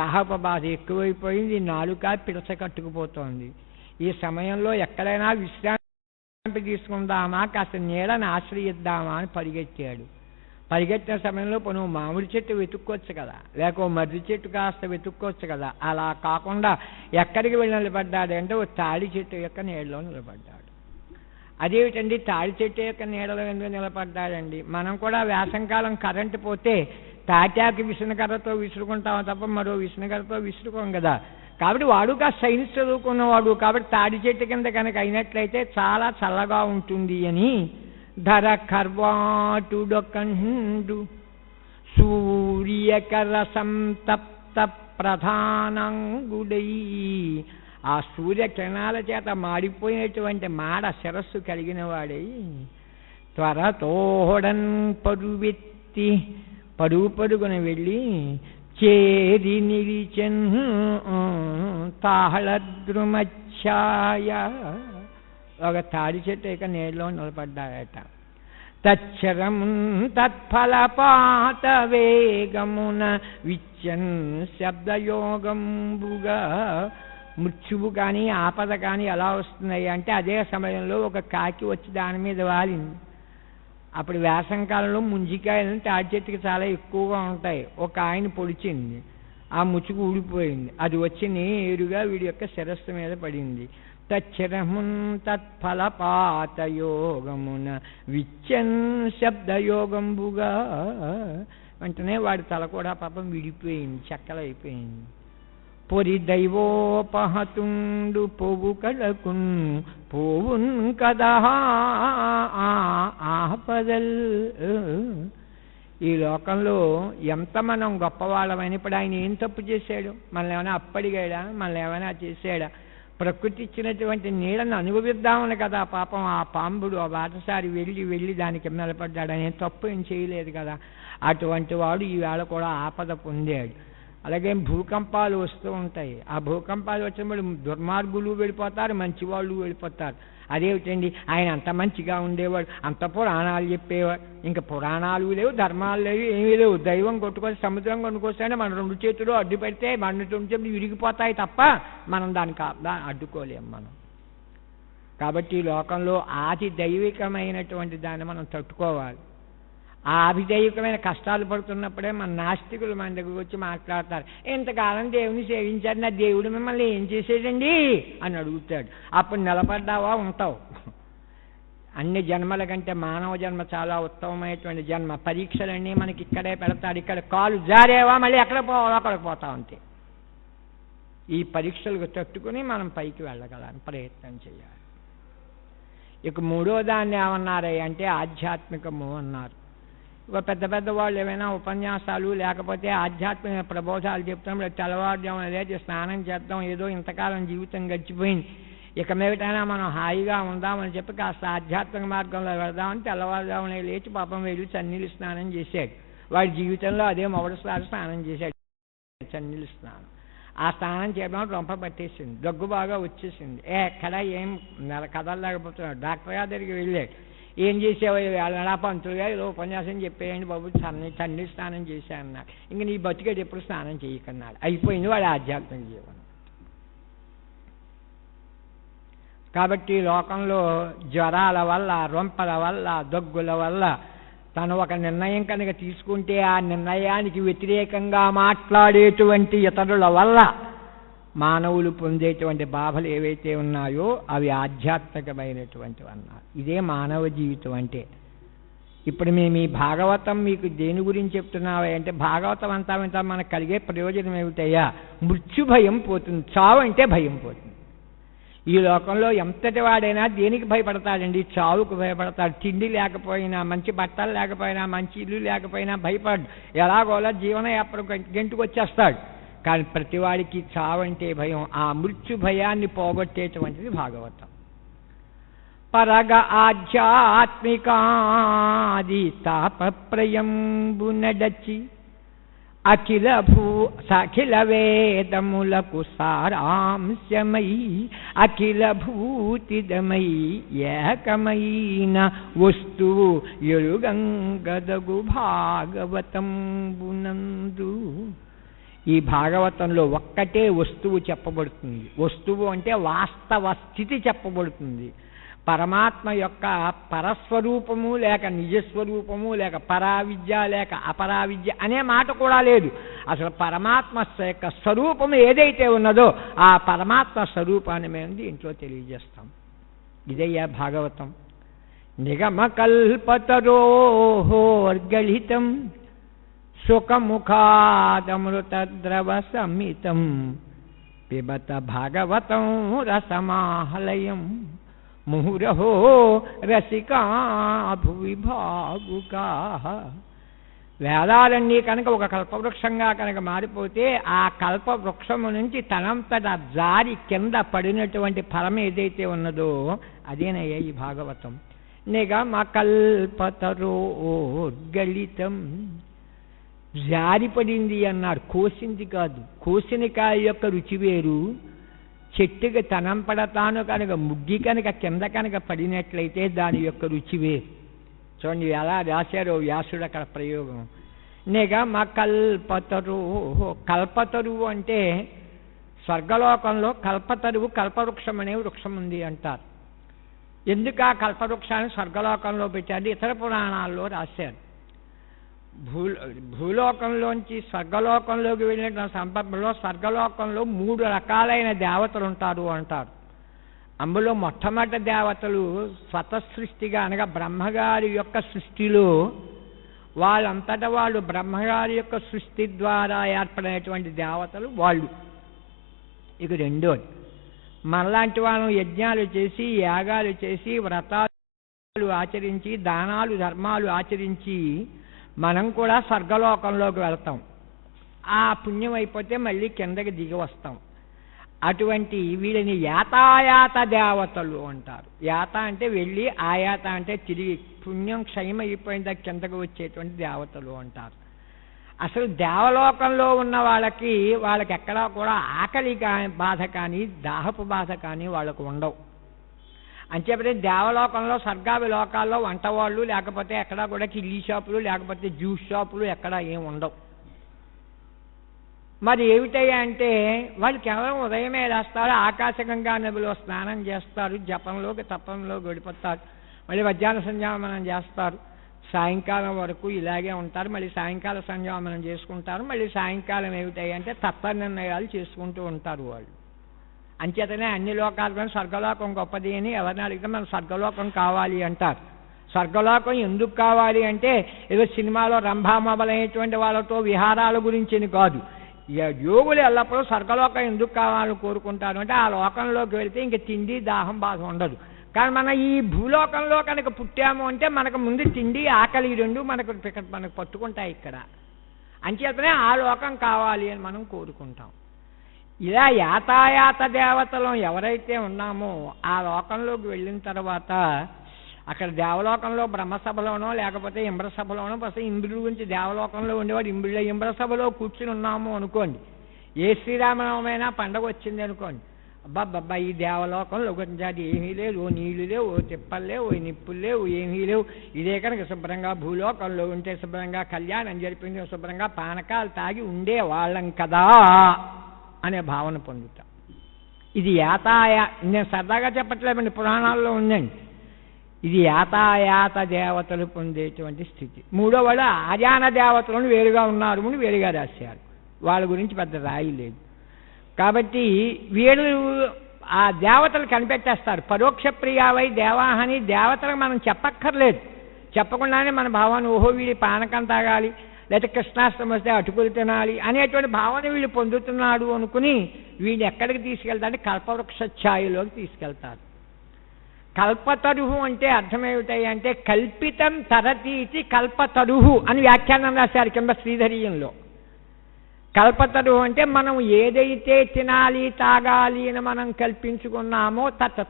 దాహప బాధ ఎక్కువైపోయింది, నాలుక పిడస కట్టుకుపోతోంది. ఈ సమయంలో ఎక్కడైనా విశ్రాంతి తీసుకుందామా, కాస్త నీడని ఆశ్రయిద్దామా అని పరిగెత్తాడు. పరిగెత్తిన సమయంలో నువ్వు మామిడి చెట్టు వెతుక్కోవచ్చు కదా, లేక మర్రి చెట్టు కాస్త వెతుక్కోవచ్చు కదా. అలా కాకుండా ఎక్కడికి వెళ్ళి నిలబడ్డాడంటే ఓ తాడి చెట్టు యొక్క నీడలో నిలబడ్డాడు. అదేమిటండి తాడి చెట్టు యొక్క నీడలో ఎందుకు నిలబడ్డాడండి? మనం కూడా వేసంకాలం కరెంటు పోతే తాటాకి విసనకర్రతో విసురుకుంటాం తప్ప మరో విసనకర్రతో విసురుకోం కదా. కాబట్టి వాడు కాస్త సైన్స్ చదువుకున్నవాడు కాబట్టి తాడి చెట్టు కింద కనుక అయినట్లయితే చాలా చల్లగా ఉంటుంది అని ధర కర్వాటుడొకండు సూర్యకర సంతప్త ప్రధానంగుడై, ఆ సూర్యకిరణాల చేత మాడిపోయినటువంటి మాడ శిరస్సు కలిగిన వాడై త్వరతోడన్ పరువెత్తి పరుగున వెళ్ళి చేరి నిలిచెన్ తాళద్రుమఛాయ, ఒక తాడి చెట్టు ఇక నీళ్ళలో నిలబడ్డాయట. తచ్చరమున్ తత్ఫలపాత వేగమున విచ్చన్ శబ్దయోగంబుగా, మృత్యువు కానీ ఆపద కానీ ఎలా వస్తున్నాయి అంటే అదే సమయంలో ఒక కాకి వచ్చి దాని మీద వాలింది. అప్పుడు వేసంకాలంలో ముంజికాయలు తాడి చెట్టుకి చాలా ఎక్కువగా ఉంటాయి. ఒక ఆయన పొడిచింది, ఆ ముచ్చుకు ఊడిపోయింది, అది వచ్చి నేరుగా వీడి యొక్క శిరస్సు మీద పడింది. తచ్చరమున్ తత్ఫలపాతయోగమున విచ్చన్ శబ్దయోగంబుగా, వెంటనే వాడి తల కూడా పాపం విడిపోయింది, చెక్కలైపోయింది. పొరి దైవోపహతుండు పోవు కళకున్ పోవున్ కదా ఆపదల్. ఈ లోకంలో ఎంత మనం గొప్పవాళ్ళమని, ఇప్పుడు ఆయన ఏం తప్పు చేశాడు? మనల్ని ఏమైనా అప్పడిగాడా? మనల్ని ఏమైనా చేశాడా? ప్రకృతి ఇచ్చినటువంటి నీడను అనుభవిద్దామని కదా పాపం ఆ పాంబుడు ఆ బాటసారి వెళ్ళి దానికి నిలబడ్డాడు. ఆయన తప్పు ఏం చేయలేదు కదా. అటువంటి వాడు ఈవేళ కూడా ఆపద పొందాడు. అలాగే భూకంపాలు వస్తూ ఉంటాయి. ఆ భూకంపాలు వచ్చినప్పుడు దుర్మార్గులు వెళ్ళిపోతారు, మంచివాళ్ళు వెళ్ళిపోతారు. అదేమిటండి ఆయన అంత మంచిగా ఉండేవాడు, అంత పురాణాలు చెప్పేవాడు. ఇంకా పురాణాలు లేవు, ధర్మాలు లేవు, ఏమీ లేవు. దైవం కొట్టుకొని సముద్రం కొనుక్కొస్తానే మన రెండు చేతులు అడ్డు పెడితే మన రెండు చేతులు విరిగిపోతాయి తప్ప మనం దానికి అడ్డుకోలేము మనం. కాబట్టి ఈ లోకంలో ఆది దైవికమైనటువంటి దాన్ని మనం తట్టుకోవాలి. ఆ అభిదైవికమైన కష్టాలు పడుతున్నప్పుడే మన నాస్తికులు మన దగ్గరకు వచ్చి మాట్లాడతారు. ఎంతకాలం దేవుని సేవించారు, నా దేవుడు మిమ్మల్ని ఏం చేసేదండి అని అడుగుతాడు. అప్పుడు నిలబడ్డావా ఉంటావు. అన్ని జన్మల కంటే మానవ జన్మ చాలా ఉత్తమమైనటువంటి జన్మ. పరీక్షలన్నీ మనకి ఇక్కడే పెడతాడు. ఇక్కడ కాలు జారేవా మళ్ళీ ఎక్కడ పోవాలో అక్కడికి పోతాం అంతే. ఈ పరీక్షలకు తట్టుకుని మనం పైకి వెళ్ళగలని ప్రయత్నం చేయాలి. ఇక మూడో దాన్ని ఏమన్నారే అంటే ఆధ్యాత్మికము అన్నారు. ఇక పెద్ద పెద్ద వాళ్ళు ఏమైనా ఉపన్యాసాలు లేకపోతే ఆధ్యాత్మిక ప్రబోధాలు చెప్తున్నప్పుడు తెల్లవారుజామున లేచి స్నానం చేద్దాం, ఏదో ఇంతకాలం జీవితం గడిచిపోయింది, ఇక మీదటైనా మనం హాయిగా ఉందామని చెప్పి కాస్త ఆధ్యాత్మిక మార్గంలో వెళదామని తెల్లవారుజామున లేచి పాపం వెళ్ళి చన్నీళ్ళు స్నానం చేశాడు. వాడి జీవితంలో అదే మొదటిసారి స్నానం చేశాడు, చన్నీళ్ళు స్నానం. ఆ స్నానం చేయడం రొంప పట్టేసింది, దగ్గు బాగా వచ్చేసింది. ఎక్కడ ఏం కదలలేకపోతున్నాడు. డాక్టర్ గారి దగ్గరికి వెళ్ళాడు. ఏం చేసేవో వేళ పంతులుగా ఏదో ఉపన్యాసం చెప్పేయండి బాబు, చన్నీళ్ళు స్నానం చేశానన్నాడు. ఇంక నీ బతికేది ఎప్పుడు స్నానం చేయకన్నాడు. అయిపోయింది వాడి ఆధ్యాత్మిక జీవనం. కాబట్టి లోకంలో జ్వరాల వల్ల, రొంపల వల్ల, దగ్గుల వల్ల తను ఒక నిర్ణయం కనుక తీసుకుంటే ఆ నిర్ణయానికి వ్యతిరేకంగా మాట్లాడేటువంటి ఇతరుల వల్ల మానవులు పొందేటువంటి బాధలు ఏవైతే ఉన్నాయో అవి ఆధ్యాత్మికమైనటువంటివి అన్నారు. ఇదే మానవ జీవితం అంటే. ఇప్పుడు మేము ఈ భాగవతం మీకు దేని గురించి చెప్తున్నావా అంటే, భాగవతం అంతా వింటా మనకు కలిగే ప్రయోజనం ఏమిటయ్యా? మృత్యు భయం పోతుంది, చావు అంటే భయం పోతుంది. ఈ లోకంలో ఎంతటి వాడైనా దేనికి భయపడతాడండి? చావుకు భయపడతాడు. తిండి లేకపోయినా, మంచి బట్టలు లేకపోయినా, మంచి ఇల్లు లేకపోయినా భయపడు. ఎలాగోలా జీవనయాపన గంటుకు వచ్చేస్తాడు. కానీ ప్రతివాడికి చావు అంటే భయం. ఆ మృత్యు భయాన్ని పోగొట్టేటువంటిది భాగవతం. పరగ ఆధ్యాత్మికాది తాపప్రయంబు నడచి అఖిల వేదములకు సారాంశమై అఖిల భూతిదమై ఏకమైన వస్తువు ఎరుగంగదగు భాగవతంబునందు. ఈ భాగవతంలో ఒక్కటే వస్తువు చెప్పబడుతుంది. వస్తువు అంటే వాస్తవ స్థితి చెప్పబడుతుంది. పరమాత్మ యొక్క పరస్వరూపము లేక నిజస్వరూపము లేక పరావిద్య లేక అపరావిద్య అనే మాట కూడా లేదు. అసలు పరమాత్మ యొక్క స్వరూపము ఏదైతే ఉన్నదో ఆ పరమాత్మ స్వరూపాన్ని మేము దీంట్లో తెలియజేస్తాం. ఇదయ్యా భాగవతం. నిగమకల్పతరోర్గళితం సుఖముఖాదమృతద్రవ సమితం పిబత భాగవతం రసమాహలయం ముహురహో రసికా భువి భావుకా. వేదాలన్నీ కనుక ఒక కల్పవృక్షంగా కనుక మారిపోతే ఆ కల్పవృక్షము నుంచి తనంతట జారి కింద పడినటువంటి ఫలం ఏదైతే ఉన్నదో అదేనయ్యా ఈ భాగవతం. నిగమకల్పతరోర్గళితం. జారిపడింది అన్నారు, కోసింది కాదు. కోసిన కాయ యొక్క రుచి వేరు. చెట్టుకి తనంపడతాను కనుక ముగ్గి కనుక కింద కనుక పడినట్లయితే దాని యొక్క రుచి వేరు. చూడండి ఎలా రాశారో వ్యాసుడు అక్కడ ప్రయోగం. నిగమకల్పతరువు. కల్పతరువు అంటే స్వర్గలోకంలో కల్పతరువు కల్పవృక్షం అనే వృక్షం ఉంది అంటారు. ఎందుకు ఆ కల్పవృక్షాన్ని స్వర్గలోకంలో పెట్టారు? ఇతర పురాణాల్లో రాశారు. భూలోకంలోంచి స్వర్గలోకంలోకి వెళ్ళిన సందర్భంలో స్వర్గలోకంలో 3 రకాలైన దేవతలు ఉంటారు అంటారు. అందులో మొట్టమొదటి దేవతలు స్వతసృష్టిగా అనగా బ్రహ్మగారి యొక్క సృష్టిలో వాళ్ళంతటా వాళ్ళు బ్రహ్మగారి యొక్క సృష్టి ద్వారా ఏర్పడినటువంటి దేవతలు వాళ్ళు. ఇక రెండోది, మనలాంటి వాళ్ళం యజ్ఞాలు చేసి యాగాలు చేసి వ్రతాలు ఆచరించి దానాలు ధర్మాలు ఆచరించి మనం కూడా స్వర్గలోకంలోకి వెళ్తాం. ఆ పుణ్యం అయిపోతే మళ్ళీ కిందకి దిగి వస్తాం. అటువంటి వీళ్ళని యాతాయాత దేవతలు అంటారు. యాత అంటే వెళ్ళి, ఆయాత అంటే తిరిగి. పుణ్యం క్షయం అయిపోయిన కిందకు వచ్చేటువంటి దేవతలు అంటారు. అసలు దేవలోకంలో ఉన్న వాళ్ళకి ఎక్కడా కూడా ఆకలి బాధ కానీ దాహపు బాధ కానీ వాళ్ళకు ఉండవు. అంచేపటి దేవలోకంలో స్వర్గావి లోకాల్లో వంటవాళ్ళు లేకపోతే ఎక్కడా కూడా కిల్లీ షాపులు లేకపోతే జ్యూస్ షాపులు ఎక్కడా ఏం ఉండవు. మరి ఏమిటయ్యా అంటే వాళ్ళు కేవలం ఉదయమే వేస్తారు, ఆకాశగంగా నదిలో స్నానం చేస్తారు, జపంలోకి తపంలోకి గడిపోతారు, మళ్ళీ మధ్యాహ్న సంధ్యావనం చేస్తారు, సాయంకాలం వరకు ఇలాగే ఉంటారు, మళ్ళీ సాయంకాల సంధ్యావనం చేసుకుంటారు, మళ్ళీ సాయంకాలం ఏమిటయ్యా అంటే తత్వ నిర్ణయాలు చేసుకుంటూ ఉంటారు వాళ్ళు. అంచేతనే అన్ని లోకాలు స్వర్గలోకం గొప్పది అని ఎవరిని అడిగితే మనం స్వర్గలోకం కావాలి అంటారు. స్వర్గలోకం ఎందుకు కావాలి అంటే ఏదో సినిమాలో రంభా మొదలైనటువంటి వాళ్ళతో విహారాల గురించి కాదు. యోగులు ఎల్లప్పుడూ స్వర్గలోకం ఎందుకు కావాలని కోరుకుంటారు అంటే ఆ లోకంలోకి వెళితే ఇంక తిండి దాహం బాధ ఉండదు. కానీ మనం ఈ భూలోకంలో కనుక పుట్టాము అంటే మనకు ముందు తిండి ఆకలి రెండు మనకు పట్టుకుంటాయి ఇక్కడ. అంచేతనే ఆ లోకం కావాలి అని మనం కోరుకుంటాం. ఇలా యాతాయాత దేవతలు ఎవరైతే ఉన్నామో ఆ లోకంలోకి వెళ్ళిన తర్వాత అక్కడ దేవలోకంలో బ్రహ్మసభలోనో లేకపోతే ఇంద్రసభలోనో ఫస్ట్ ఇంద్రుడి గురించి దేవలోకంలో ఉండేవాడు ఇంద్రసభలో కూర్చుని ఉన్నాము అనుకోండి. ఏ శ్రీరామనవమైనా పండగ వచ్చింది అనుకోండి, అబ్బాబ్బా ఈ దేవలోకంలో గురించి ఏమీ లేదు, ఓ నీళ్లు లేవు, ఓ తిప్పలు లేవు, ఓ నిప్పులు లేవు, ఏమీ లేవు. ఇదే కనుక శుభ్రంగా భూలోకంలో ఉంటే శుభ్రంగా కళ్యాణం జరిపింది, శుభ్రంగా పానకాలు తాగి ఉండేవాళ్ళం కదా అనే భావన పొందుతాం. ఇది నేను సరదాగా చెప్పట్లేదండి, పురాణాల్లో ఉందండి. ఇది యాతాయాత దేవతలు పొందేటువంటి స్థితి. మూడో వాళ్ళు ఆజాన దేవతలను వేరుగా ఉన్నారు అని వేరుగా రాశారు. వాళ్ళ గురించి పెద్ద రాయి లేదు. కాబట్టి వీళ్ళు ఆ దేవతలు కనిపెట్టేస్తారు. పరోక్ష ప్రియావై దేవాహని, దేవతలకు మనం చెప్పక్కర్లేదు, చెప్పకుండానే మన భావాన్ని ఓహో వీడి పానకం తాగాలి, లేకపోతే కృష్ణాష్టమి వస్తే అటుకులు తినాలి అనేటువంటి భావన వీళ్ళు పొందుతున్నాడు అనుకుని వీళ్ళు ఎక్కడికి తీసుకెళ్తారంటే కల్పవృక్ష ఛాయలోకి తీసుకెళ్తారు. కల్పతరుహు అంటే అర్థమేమిటాయి అంటే కల్పితం తరతీతి కల్పతరుహు అని వ్యాఖ్యానం రాశారు కింద శ్రీధరీయంలో. కల్పతరుహు అంటే మనం ఏదైతే తినాలి తాగాలి అని మనం కల్పించుకున్నామో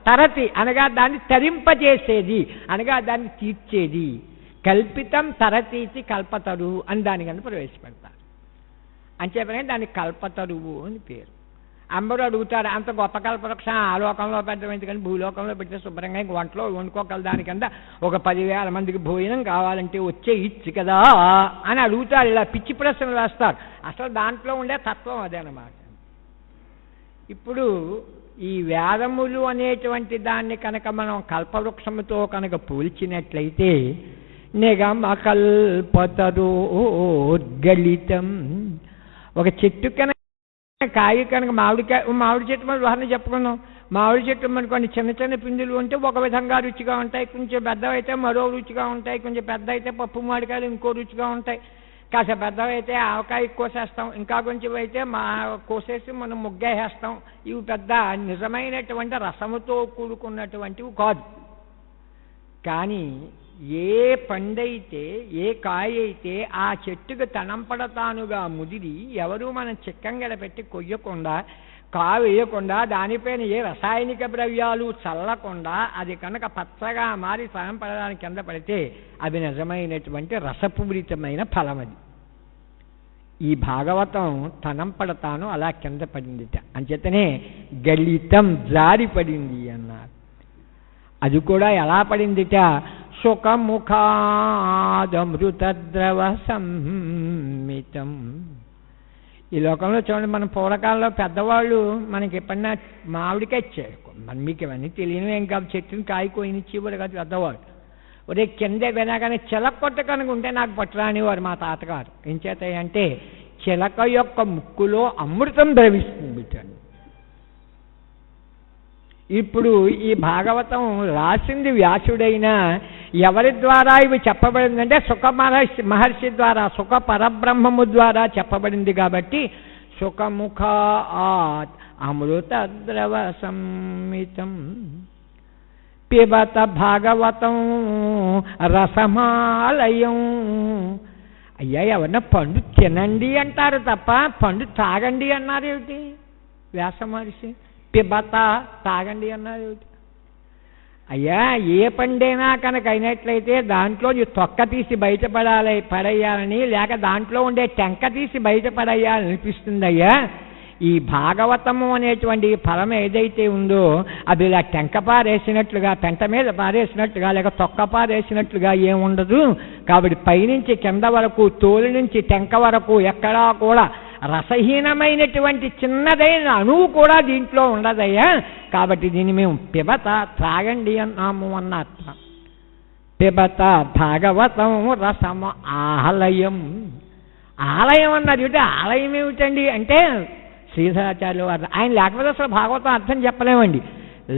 తరతి అనగా దాన్ని తరింపజేసేది, అనగా దాన్ని తీర్చేది. కల్పితం తరతీతి కల్పతరువు అని దానికన్నా ప్రవేశపెడతారు. అంచేపనే దానికి కల్పతరువు అని పేరు. అందరూ అడుగుతారు, అంత గొప్ప కల్పవృక్ష ఆలోకంలో పెట్టడం ఎందుకని, భూలోకంలో పెడితే శుభ్రంగా వంటలో వండుకోగల దానికన్నా ఒక 10,000 మందికి భోజనం కావాలంటే వచ్చే ఇచ్చు కదా అని అడుగుతారు. ఇలా పిచ్చి ప్రశ్నలు వేస్తారు. అసలు దాంట్లో ఉండే తత్వం అదేనమాట. ఇప్పుడు ఈ వేదములు అనేటువంటి దాన్ని కనుక మనం కల్పవృక్షముతో కనుక పోల్చినట్లయితే నిగమకల్పతరోద్గళితం, ఒక చెట్టు కనుక కాయ కనుక మామిడి చెట్టు మన ఉదాహరణ చెప్పుకున్నాం. మామిడి చెట్టు మనకోండి చిన్న చిన్న పిందులు ఉంటే ఒక విధంగా రుచిగా ఉంటాయి, కొంచెం పెద్దవైతే మరో రుచిగా ఉంటాయి, కొంచెం పెద్ద అయితే పప్పు మామిడికాయలు ఇంకో రుచిగా ఉంటాయి, కాస్త పెద్దవైతే ఆవకాయ కోసేస్తాం, ఇంకా కొంచెం అయితే కోసేసి మనం ముగ్గేసేస్తాం. ఇవి పెద్ద నిజమైనటువంటి రసముతో కూడుకున్నటువంటివి కాదు. కానీ ఏ పండైతే ఏ కాయ అయితే ఆ చెట్టుకు తనంపడతానుగా ముదిరి ఎవరు మనం చిక్కంగడ పెట్టి కొయ్యకుండా కాయ వేయకుండా దానిపైన ఏ రసాయనిక ద్రవ్యాలు చల్లకుండా అది కనుక పచ్చగా మారి ఫలం పడడానికి కింద పడితే అది నిజమైనటువంటి రసపూరితమైన ఫలం. అది ఈ భాగవతం తనంపడతాను అలా కింద పడిందిట, అంచేతనే గళితం జారిపడింది అన్నారు. అది కూడా ఎలా పడిందిట, సుఖముఖాదమృతద్రవ సంమితం. ఈ లోకంలో చూడండి, మన పూర్వకాలంలో పెద్దవాళ్ళు మనకి ఎప్పుడన్నా మామిడికాయ ఇచ్చారు. మీకు ఇవన్నీ తెలియనివి ఏం కాదు, చెట్టుని కాయ కోయినిచ్చేవారు కాదు పెద్దవాళ్ళు. ఒరే కిందే వినగానే చిలకొట్ట కనుక ఉంటే నాకు పట్టురానివారు మా తాతగారు. ఏం చేత అంటే చిలక యొక్క ముక్కులో అమృతం ద్రవిస్తుంది. ఇప్పుడు ఈ భాగవతం రాసింది వ్యాసుడైనా ఎవరి ద్వారా ఇవి చెప్పబడిందంటే సుఖ మహర్షి ద్వారా, సుఖ పరబ్రహ్మము ద్వారా చెప్పబడింది. కాబట్టి సుఖముఖాత్ అమృతద్రవ సంమితం పిబత భాగవతం రసమాలయం. అయ్యా ఎవరన్నా పండు తినండి అంటారు తప్ప పండు తాగండి అన్నారు ఏమిటి వ్యాస మహర్షి? పిబత తాగండి అన్నారు ఏమిటి? అయ్యా ఏ పండైనా కనుక అయినట్లయితే దాంట్లో తొక్క తీసి పడేయాలని లేక దాంట్లో ఉండే టెంక తీసి బయటపడేయాలని అనిపిస్తుంది. అయ్యా ఈ భాగవతము అనేటువంటి ఫలం ఏదైతే ఉందో అది ఇలా టెంక పారేసినట్లుగా, పెంట మీద పారేసినట్లుగా లేక తొక్క పారేసినట్లుగా ఏముండదు. కాబట్టి పైనుంచి కింద వరకు, తోలు నుంచి టెంక వరకు ఎక్కడా కూడా రసహీనమైనటువంటి చిన్నదైన అణువు కూడా దీంట్లో ఉండదయ్యా. కాబట్టి దీన్ని మేము పిబత త్రాగండి అన్నాము అన్నట్ట. పిబత భాగవతం రసమ ఆలయం. ఆలయం అన్నారు ఏమిటి? ఆలయం ఏమిటండి అంటే శ్రీధరాచార్యులు వారు, ఆయన లేకపోతే అసలు భాగవతం అర్థం చెప్పలేమండి.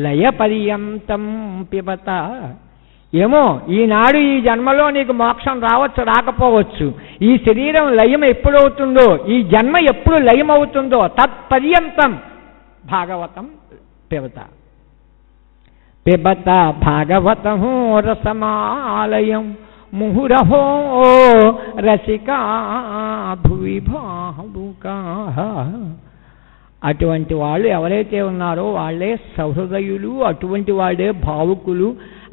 లయ పర్యంతం పిబత. ఏమో ఈనాడు ఈ జన్మలో నీకు మోక్షం రావచ్చు రాకపోవచ్చు, ఈ శరీరం లయం ఎప్పుడవుతుందో, ఈ జన్మ ఎప్పుడు లయం అవుతుందో తత్పర్యంతం భాగవతం పిబత. పిబత భాగవతం రసమాలయం ముహురహో రసికా భువి భావుకా. అటువంటి వాళ్ళు ఎవరైతే ఉన్నారో వాళ్ళే సహృదయులు, అటువంటి వాళ్ళే భావుకులు.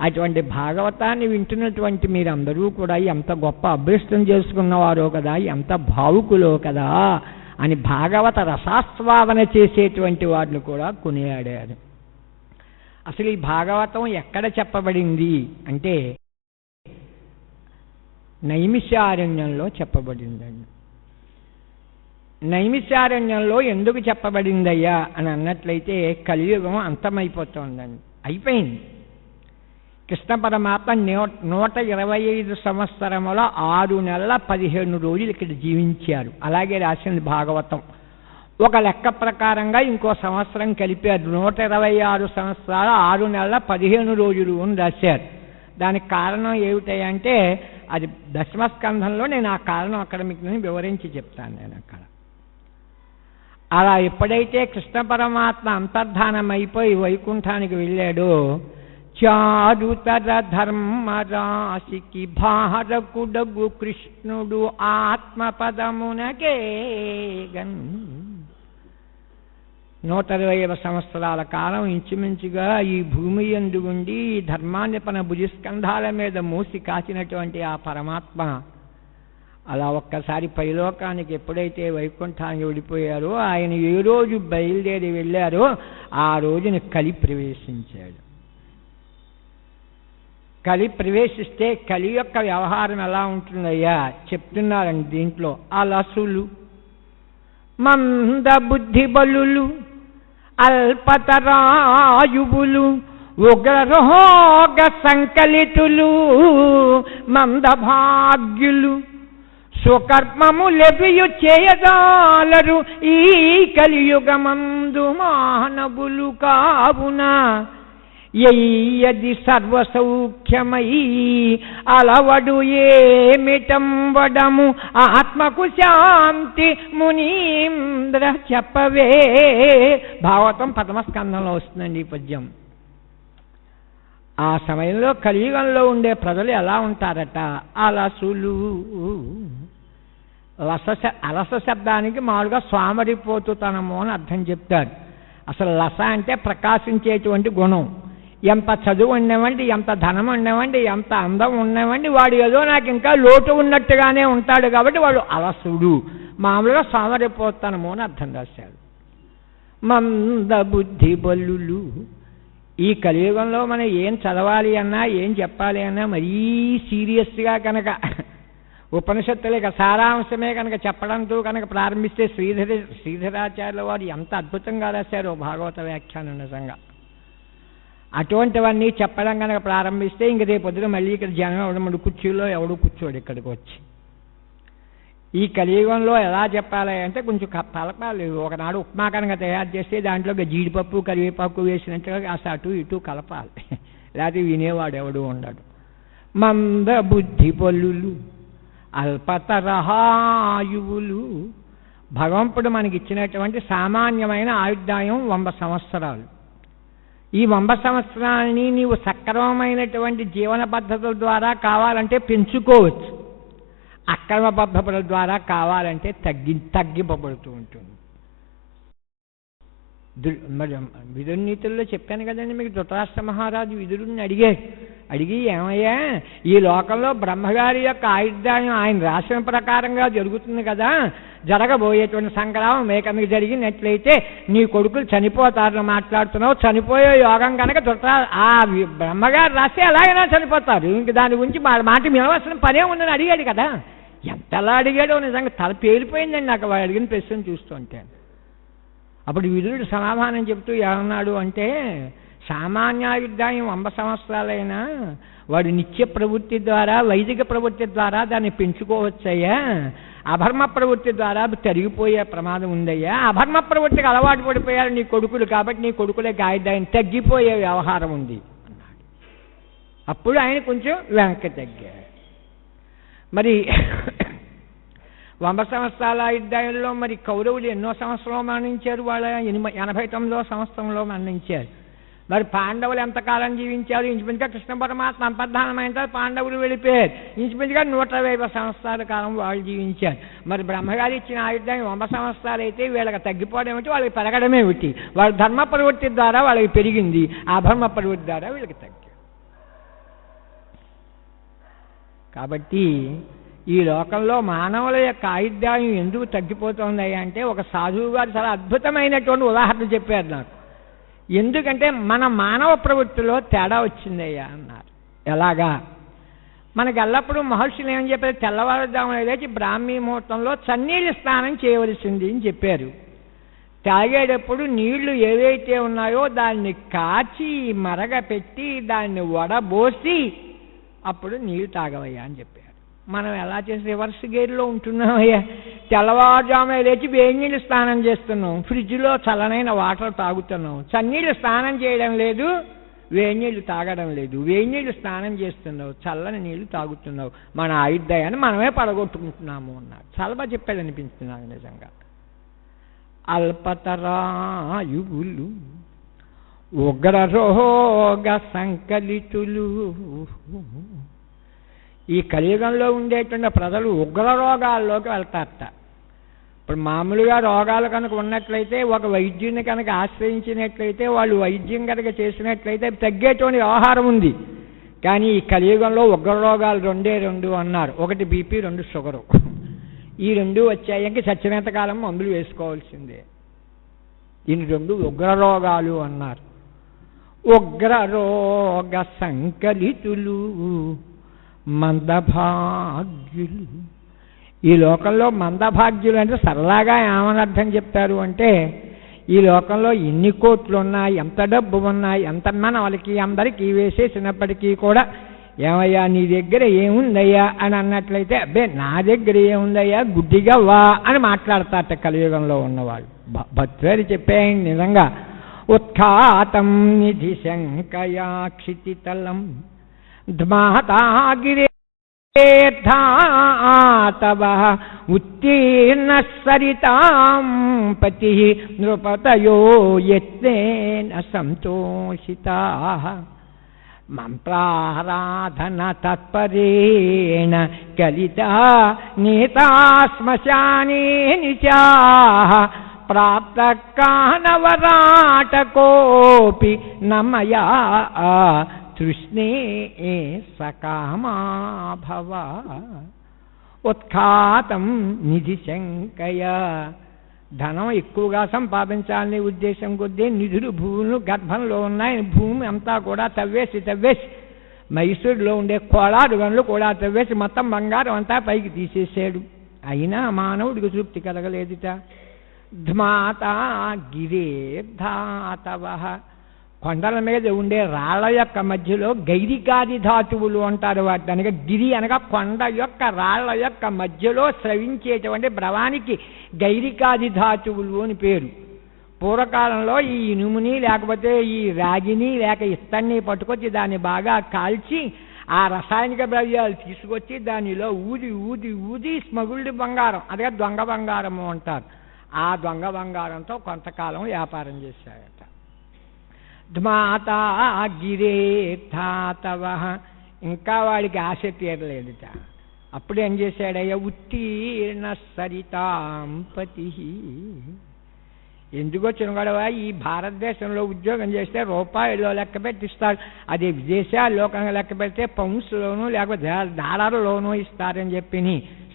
అటువంటి భాగవతాన్ని వింటున్నటువంటి మీరందరూ కూడా ఎంత గొప్ప అభ్యస్తం చేసుకున్నవారో కదా, ఎంత భావుకులో కదా అని భాగవత రసాస్వాదన చేసేటువంటి వాళ్ళు కూడా కొనియాడారు. అసలు ఈ భాగవతం ఎక్కడ చెప్పబడింది అంటే నైమిషారణ్యంలో చెప్పబడిందండి. నైమిషారణ్యంలో ఎందుకు చెప్పబడిందయ్యా అని అన్నట్లయితే కలియుగం అంతమైపోతుందండి, అయిపోయింది. కృష్ణ పరమాత్మ 125 సంవత్సరముల 6 నెలల 15 రోజులు ఇక్కడ జీవించారు. అలాగే రాసింది భాగవతం. ఒక లెక్క ప్రకారంగా ఇంకో సంవత్సరం కలిపారు. 126 సంవత్సరాలు 6 నెలల 15 రోజులు అని రాశారు. దానికి కారణం ఏమిటంటే అది దశమస్కంధంలో నేను ఆ కారణం అక్కడ మీకు నేను వివరించి చెప్తాను. నేను అక్కడ అలా ఎప్పుడైతే కృష్ణ పరమాత్మ అంతర్ధానం అయిపోయి వైకుంఠానికి వెళ్ళాడో చారుతర ధర్మరాశికి భారకుడగు కృష్ణుడు ఆత్మపదమునకేగన్ 120 సంవత్సరాల కాలం ఇంచుమించుగా ఈ భూమి యందు ఉండి ఈ ధర్మాన్ని తన భుజస్కంధాల మీద మూసి కాచినటువంటి ఆ పరమాత్మ అలా ఒక్కసారి పైలోకానికి ఎప్పుడైతే వైకుంఠానికి వెళ్ళిపోయారో ఆయన ఏ రోజు బయలుదేరి వెళ్ళారో ఆ రోజున కలి ప్రవేశించాడు. కలి ప్రవేశిస్తే కలి యొక్క వ్యవహారం ఎలా ఉంటుందయ్యా చెప్తున్నారండి దీంట్లో. అలసులు, మంద బుద్ధి బలులు, అల్పతరాయువులు, ఉగ్రరోగ సంకలితులు, మందభాగ్యులు, స్వకర్మములెవియు చేయదాలరు ఈ కలియుగమందు మానవులు కావున ఎయ్యది సర్వసౌఖ్యమై అలవడు ఏమిటంబడము ఆత్మకు శాంతి మునీంద్ర చెప్పవే. భాగవతం 1వ స్కంధంలో వస్తుందండి ఈ పద్యం. ఆ సమయంలో కలియుగంలో ఉండే ప్రజలు ఎలా ఉంటారట? అలసులు. అలస శబ్దానికి మామూలుగా స్వామరిపోతుతనము అని అర్థం చెప్తారు. అసలు లస అంటే ప్రకాశించేటువంటి గుణం. ఎంత చదువు ఉండేవండి, ఎంత ధనం ఉండేవండి, ఎంత అందం ఉండేవండి, వాడు ఏదో నాకు ఇంకా లోటు ఉన్నట్టుగానే ఉంటాడు కాబట్టి వాడు అలసుడు. మామూలుగా స్వామరిపోతనము అని అర్థం రాశాడు. మంద బుద్ధి బల్లులు. ఈ కలియుగంలో మనం ఏం చదవాలి అన్నా ఏం చెప్పాలి అన్నా మరీ సీరియస్గా కనుక ఉపనిషత్తుల సారాంశమే కనుక చెప్పడంతో కనుక ప్రారంభిస్తే శ్రీధరాచార్యుల వారు ఎంత అద్భుతంగా రాశారో భాగవత వ్యాఖ్యానం నిజంగా. అటువంటివన్నీ చెప్పడం కనుక ప్రారంభిస్తే ఇంక రేపు పొద్దున మళ్ళీ ఇక్కడ జనం ఎవడమడు కుర్చీలో ఎవడు కూర్చోడు ఇక్కడికి వచ్చి. ఈ కలియుగంలో ఎలా చెప్పాలి అంటే కొంచెం కలపాలి. ఒకనాడు ఉప్మా కనుక తయారు చేస్తే దాంట్లో జీడిపప్పు కరివేపాకు వేసినట్టుగా కాస్త అటు ఇటు కలపాలి, లేకపోతే వినేవాడు ఎవడు ఉండడు. మంద బుద్ధి పల్లులు, అల్పతరహాయువులు. భగవంతుడు మనకి ఇచ్చినటువంటి సామాన్యమైన ఆయుర్దాయం 100 సంవత్సరాలు. ఈ 100 సంవత్సరాలని నీవు సక్రమమైనటువంటి జీవన పద్ధతుల ద్వారా కావాలంటే పెంచుకోవచ్చు, అక్రమ పద్ధతుల ద్వారా కావాలంటే తగ్గింపబడుతూ ఉంటుంది. మరి విదుర్నీతుల్లో చెప్పాను కదండి మీకు. ధృతరాష్ట్ర మహారాజు విదురుని అడిగి ఏమయ్యా ఈ లోకంలో బ్రహ్మగారి యొక్క ఆయుర్దాయం ఆయన రాసిన ప్రకారంగా జరుగుతుంది కదా, జరగబోయేటువంటి సంగ్రామం ఏకమికి జరిగినట్లయితే నీ కొడుకులు చనిపోతారని మాట్లాడుతున్నావు. చనిపోయే యోగం కనుక ఆ బ్రహ్మగారు రాస్తే ఎలాగైనా చనిపోతారు, ఇంక దాని గురించి మాట వినవలసిన పనే ఉందని అడిగాడు కదా. ఎంతలా అడిగాడో నిజంగా తల పేలిపోయిందండి నాకు వాడు అడిగిన ప్రశ్న చూస్తుంటే. అప్పుడు విదురుడు సమాధానం చెప్తూ ఏమన్నాడు అంటే, సామాన్యాయుర్దాయం 100 సంవత్సరాలైనా వాడు నిత్య ప్రవృత్తి ద్వారా వైదిక ప్రవృత్తి ద్వారా దాన్ని పెంచుకోవచ్చయ్యా. అధర్మ ప్రవృత్తి ద్వారా తరిగిపోయే ప్రమాదం ఉందయ్యా. అధర్మ ప్రవృత్తికి అలవాటు పడిపోయారు నీ కొడుకులు కాబట్టి నీ కొడుకులకి ఆయుర్దాయం తగ్గిపోయే వ్యవహారం ఉంది అన్నాడు. అప్పుడు ఆయన కొంచెం వెనక్కి తగ్గాడు. మరి 100 సంవత్సరాల ఆయుర్దాయంలో మరి కౌరవులు ఎన్నో సంవత్సరంలో మరణించారు? వాళ్ళ 89వ సంవత్సరంలో మరణించారు. మరి పాండవులు ఎంతకాలం జీవించారు? ఇంచుమించుగా కృష్ణ పరమాత్మ అంతర్ధానమైన తర్వాత పాండవులు వెళ్ళిపోయారు. ఇంచుమించుగా 120 సంవత్సరాల కాలం వాళ్ళు జీవించారు. మరి బ్రహ్మగారి ఇచ్చిన ఆయుర్దాయం 100 సంవత్సరాలు అయితే వీళ్ళకి తగ్గిపోవడం ఏమిటి, వాళ్ళకి పెరగడమే ఏమిటి? వాళ్ళ ధర్మ ప్రవృత్తి ద్వారా వాళ్ళకి పెరిగింది, అధర్మ ప్రవృత్తి ద్వారా వీళ్ళకి తగ్గింది. కాబట్టి ఈ లోకంలో మానవుల యొక్క ఆయుర్దాయం ఎందుకు తగ్గిపోతుంది అంటే ఒక సాధువు గారు చాలా అద్భుతమైనటువంటి ఉదాహరణ చెప్పారు నాకు. ఎందుకంటే మన మానవ ప్రవృత్తిలో తేడా వచ్చిందయ్యా అన్నారు. ఎలాగా? మనకి ఎల్లప్పుడూ మహర్షులు ఏమని చెప్పారు? తెల్లవారుజామున లేచి బ్రాహ్మీ ముహూర్తంలో చన్నీళ్ళు స్నానం చేయవలసింది అని చెప్పారు. తాగేటప్పుడు నీళ్లు ఏవైతే ఉన్నాయో దాన్ని కాచి మరగపెట్టి దాన్ని వడబోసి అప్పుడు నీళ్ళు తాగవయ్యా అని చెప్పారు. మనం ఎలా చేసి రివర్స్ గేర్లో ఉంటున్నామయ్యా. తెల్లవారుజామున లేచి వేడి నీళ్ళు స్నానం చేస్తున్నాం, ఫ్రిడ్జ్లో చల్లనైన వాటర్ తాగుతున్నాం. చన్నీళ్ళు స్నానం చేయడం లేదు, వేడి నీళ్ళు తాగడం లేదు. వేడి నీళ్ళు స్నానం చేస్తున్నావు, చల్లని నీళ్లు తాగుతున్నావు. మన ఆయుర్దాయాన్ని మనమే పడగొట్టుకుంటున్నాము అన్నారు. చాలా చెప్పేది అనిపించింది నాకు నిజంగా. అల్పతరాయువులు ఉగ్రరోగ సంకలితులు. ఈ కలియుగంలో ఉండేటువంటి ప్రజలు ఉగ్ర రోగాల్లోకి వెళ్తారట. ఇప్పుడు మామూలుగా రోగాలు కనుక ఉన్నట్లయితే ఒక వైద్యుని కనుక ఆశ్రయించినట్లయితే వాళ్ళు వైద్యం కనుక చేసినట్లయితే తగ్గేటువంటి వ్యవహారం ఉంది. కానీ ఈ కలియుగంలో ఉగ్ర రోగాలు రెండు అన్నారు. ఒకటి బీపీ, 2 షుగరు. ఈ 2 వచ్చాయంటే చచ్చినంత కాలం మందులు వేసుకోవాల్సిందే. ఈ 2 ఉగ్ర రోగాలు అన్నారు. ఉగ్రరోగ సంకలితులు మందభాగ్యులు. ఈ లోకంలో మందభాగ్యులు అంటే సరళాగా ఏమని అర్థం చెప్తారు అంటే, ఈ లోకంలో ఎన్ని కోట్లు ఉన్నాయి, ఎంత డబ్బు ఉన్నాయి, ఎంత మన వాళ్ళకి అందరికీ వేసేసినప్పటికీ కూడా ఏమయ్యా నీ దగ్గర ఏముందయ్యా అని అన్నట్లయితే అబ్బే నా దగ్గర ఏముందయ్యా గుడ్డిగా వా అని మాట్లాడతారట కలియుగంలో ఉన్నవాళ్ళు. భక్తులు చెప్పేయండి నిజంగా. ఉత్ఖాతం నిధి శంకయా క్షితితలం ధమాతాగిరేర్థాతవ ఉత్తీర్ణ సరితాం పతి నృపతయో యత్నేన సంతోషితాః మంత్రారాధన తత్పరేణ కలితా నేతా శ్మశానే నిచాః ప్రాప్త కానవరాటకోపి నమయా తృష్ణే సకామా భవ. ఉత్ఖాతం నిధి శంకయ. ధనం ఎక్కువగా సంపాదించాలనే ఉద్దేశం కొద్దీ నిధులు భూములు గర్భంలో ఉన్నాయి. భూమి అంతా కూడా తవ్వేసి మైసూరులో ఉండే కోలారు గనులు కూడా తవ్వేసి మొత్తం బంగారం అంతా పైకి తీసేసాడు. అయినా మానవుడికి తృప్తి కలగలేదుట. ధ్మాతా గిరేర్ధాతవ. కొండల మీద ఉండే రాళ్ల యొక్క మధ్యలో గైరికాది ధాతువులు అంటారు వాటి. అనగా గిరి అనగా కొండ యొక్క రాళ్ల యొక్క మధ్యలో స్రవించేటువంటి ద్రవానికి గైరికాది ధాతువులు అని పేరు. పూర్వకాలంలో ఈ ఇనుముని లేకపోతే ఈ రాగిని లేక ఇత్తడిని పట్టుకొచ్చి దాన్ని బాగా కాల్చి ఆ రసాయనిక ద్రవ్యాలు తీసుకొచ్చి దానిలో ఊది ఊది ఊది స్మగుల్డ్ బంగారం, అదే దొంగ బంగారము అంటారు. ఆ దొంగ బంగారంతో కొంతకాలం వ్యాపారం చేశాడట. ధ్మాతా గిరేర్థాతవ. ఇంకా వాడికి ఆశ తీరలేదుట. అప్పుడు ఏం చేశాడయ్యా, ఉత్తీర్ణ సరితాం పతి. ఎందుకు వచ్చిన గొడవ, ఈ భారతదేశంలో ఉద్యోగం చేస్తే రూపాయల్లో లెక్క పెట్టిస్తాడు, అదే విదేశాల్లో కనుక లెక్క పెడితే పౌండ్స్లోనూ లేకపోతే డాలర్లోనూ ఇస్తారని చెప్పి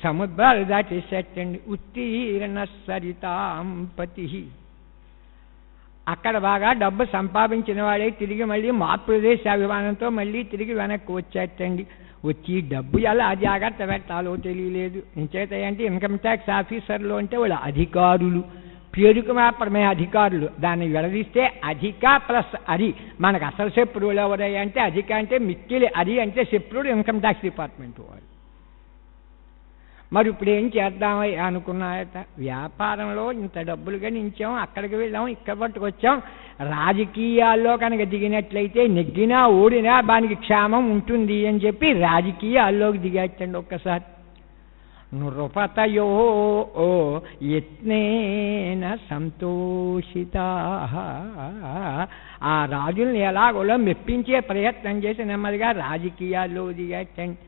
సముద్రాలు దాటేసేటండి. ఉత్తీర్ణ సరితాం పతి. అక్కడ బాగా డబ్బు సంపాదించిన వాడే తిరిగి మళ్ళీ మాతృదేశ అభిమానంతో మళ్ళీ తిరిగి వెనక్కి వచ్చేటండి. వచ్చి డబ్బు ఎలా జాగ్రత్త పెట్టాలో తెలియలేదు. ఇంచేత ఏంటి, ఇన్కమ్ ట్యాక్స్ ఆఫీసర్లు అంటే వాళ్ళు అధికారులు, పేరుకు మాత్రమే అధికారులు. దాన్ని విడదీస్తే అధిక ప్లస్ అరి. మనకు అసలు శత్రువులు ఎవరయ్యా అంటే అధిక అంటే మిక్కిలి, అరి అంటే శత్రువుడు ఇన్కమ్ ట్యాక్స్ డిపార్ట్మెంట్ వాడు. మరి ఇప్పుడు ఏం చేద్దామని అనుకున్నాయట. వ్యాపారంలో ఇంత డబ్బులు గణించాం, అక్కడికి వెళ్ళాం, ఇక్కడ పట్టుకొచ్చాం. రాజకీయాల్లో కనుక దిగినట్లయితే నెగ్గినా ఓడినా దానికి క్షేమం ఉంటుంది అని చెప్పి రాజకీయాల్లోకి దిగేటండి ఒక్కసారి. నృపతయో యత్నేన సంతోషితాః. ఆ రాజుల్ని ఎలాగోలో మెప్పించే ప్రయత్నం చేసి నెమ్మదిగా రాజకీయాల్లో దిగేటండి.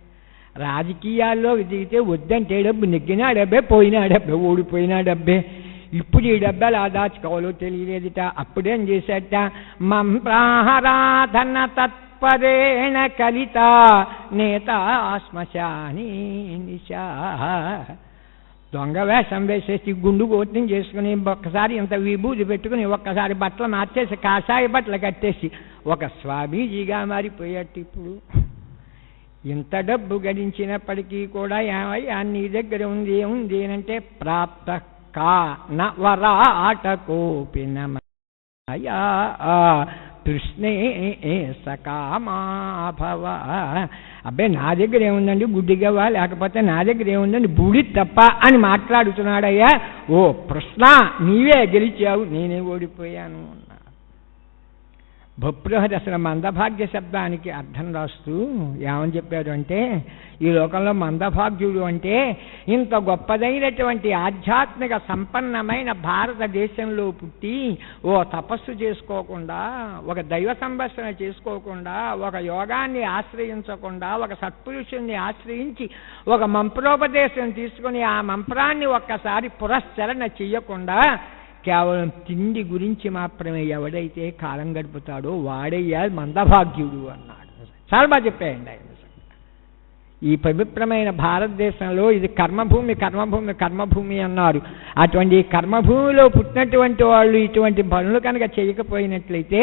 రాజకీయాల్లో దిగితే వద్దంటే డబ్బు, నెగ్గినా డబ్బే, పోయినా డబ్బే, ఓడిపోయినా డబ్బే. ఇప్పుడు ఈ డబ్బలు ఆ దాచుకోవాలో తెలియలేదుట. అప్పుడేం చేశాట, మంత్రారాధన తత్పరేణ కలిత నేతా శ్మశాని నిశా. దొంగ వేషం వేసేసి గుండు గోత్రం చేసుకుని ఒక్కసారి ఇంత విభూతి పెట్టుకుని ఒక్కసారి బట్టలు మార్చేసి కాషాయ బట్టలు కట్టేసి ఒక స్వామీజీగా మారిపోయాడు. ఇప్పుడు ఇంత డబ్బు గడించినప్పటికీ కూడా ఏమయ్యా నీ దగ్గర ఉంది ఏముంది అంటే ప్రాప్త కా నవరాటకోపి నమయా కృష్ణే సకామాభవ. అబ్బాయి నా దగ్గర ఏముందండి గుడ్డిగవా, లేకపోతే నా దగ్గర ఏముందండి బూడి తప్ప అని మాట్లాడుతున్నాడయ్యా. ఓ కృష్ణ నీవే గెలిచావు, నేనే ఓడిపోయాను అన్నా. భృహతి అసలు మందభాగ్య శబ్దానికి అర్థం రాస్తూ ఏమని చెప్పాడు అంటే, ఈ లోకంలో మందభాగ్యుడు అంటే ఇంత గొప్పదైనటువంటి ఆధ్యాత్మిక సంపన్నమైన భారతదేశంలో పుట్టి ఓ తపస్సు చేసుకోకుండా, ఒక దైవ సంభాషణ చేసుకోకుండా, ఒక యోగాన్ని ఆశ్రయించకుండా, ఒక సత్పురుషుణ్ణి ఆశ్రయించి ఒక మంత్రోపదేశం తీసుకుని ఆ మంత్రాన్ని ఒక్కసారి పురస్చరణ చెయ్యకుండా కేవలం తిండి గురించి మాత్రమే ఎవడైతే కాలం గడుపుతాడో వాడయ్యా మందభాగ్యుడు అన్నాడు. చాలా బాగా చెప్పాయండి ఆయన. ఈ పవిత్రమైన భారతదేశంలో ఇది కర్మభూమి కర్మభూమి కర్మభూమి అన్నారు. అటువంటి కర్మభూమిలో పుట్టినటువంటి వాళ్ళు ఇటువంటి పనులు కనుక చేయకపోయినట్లయితే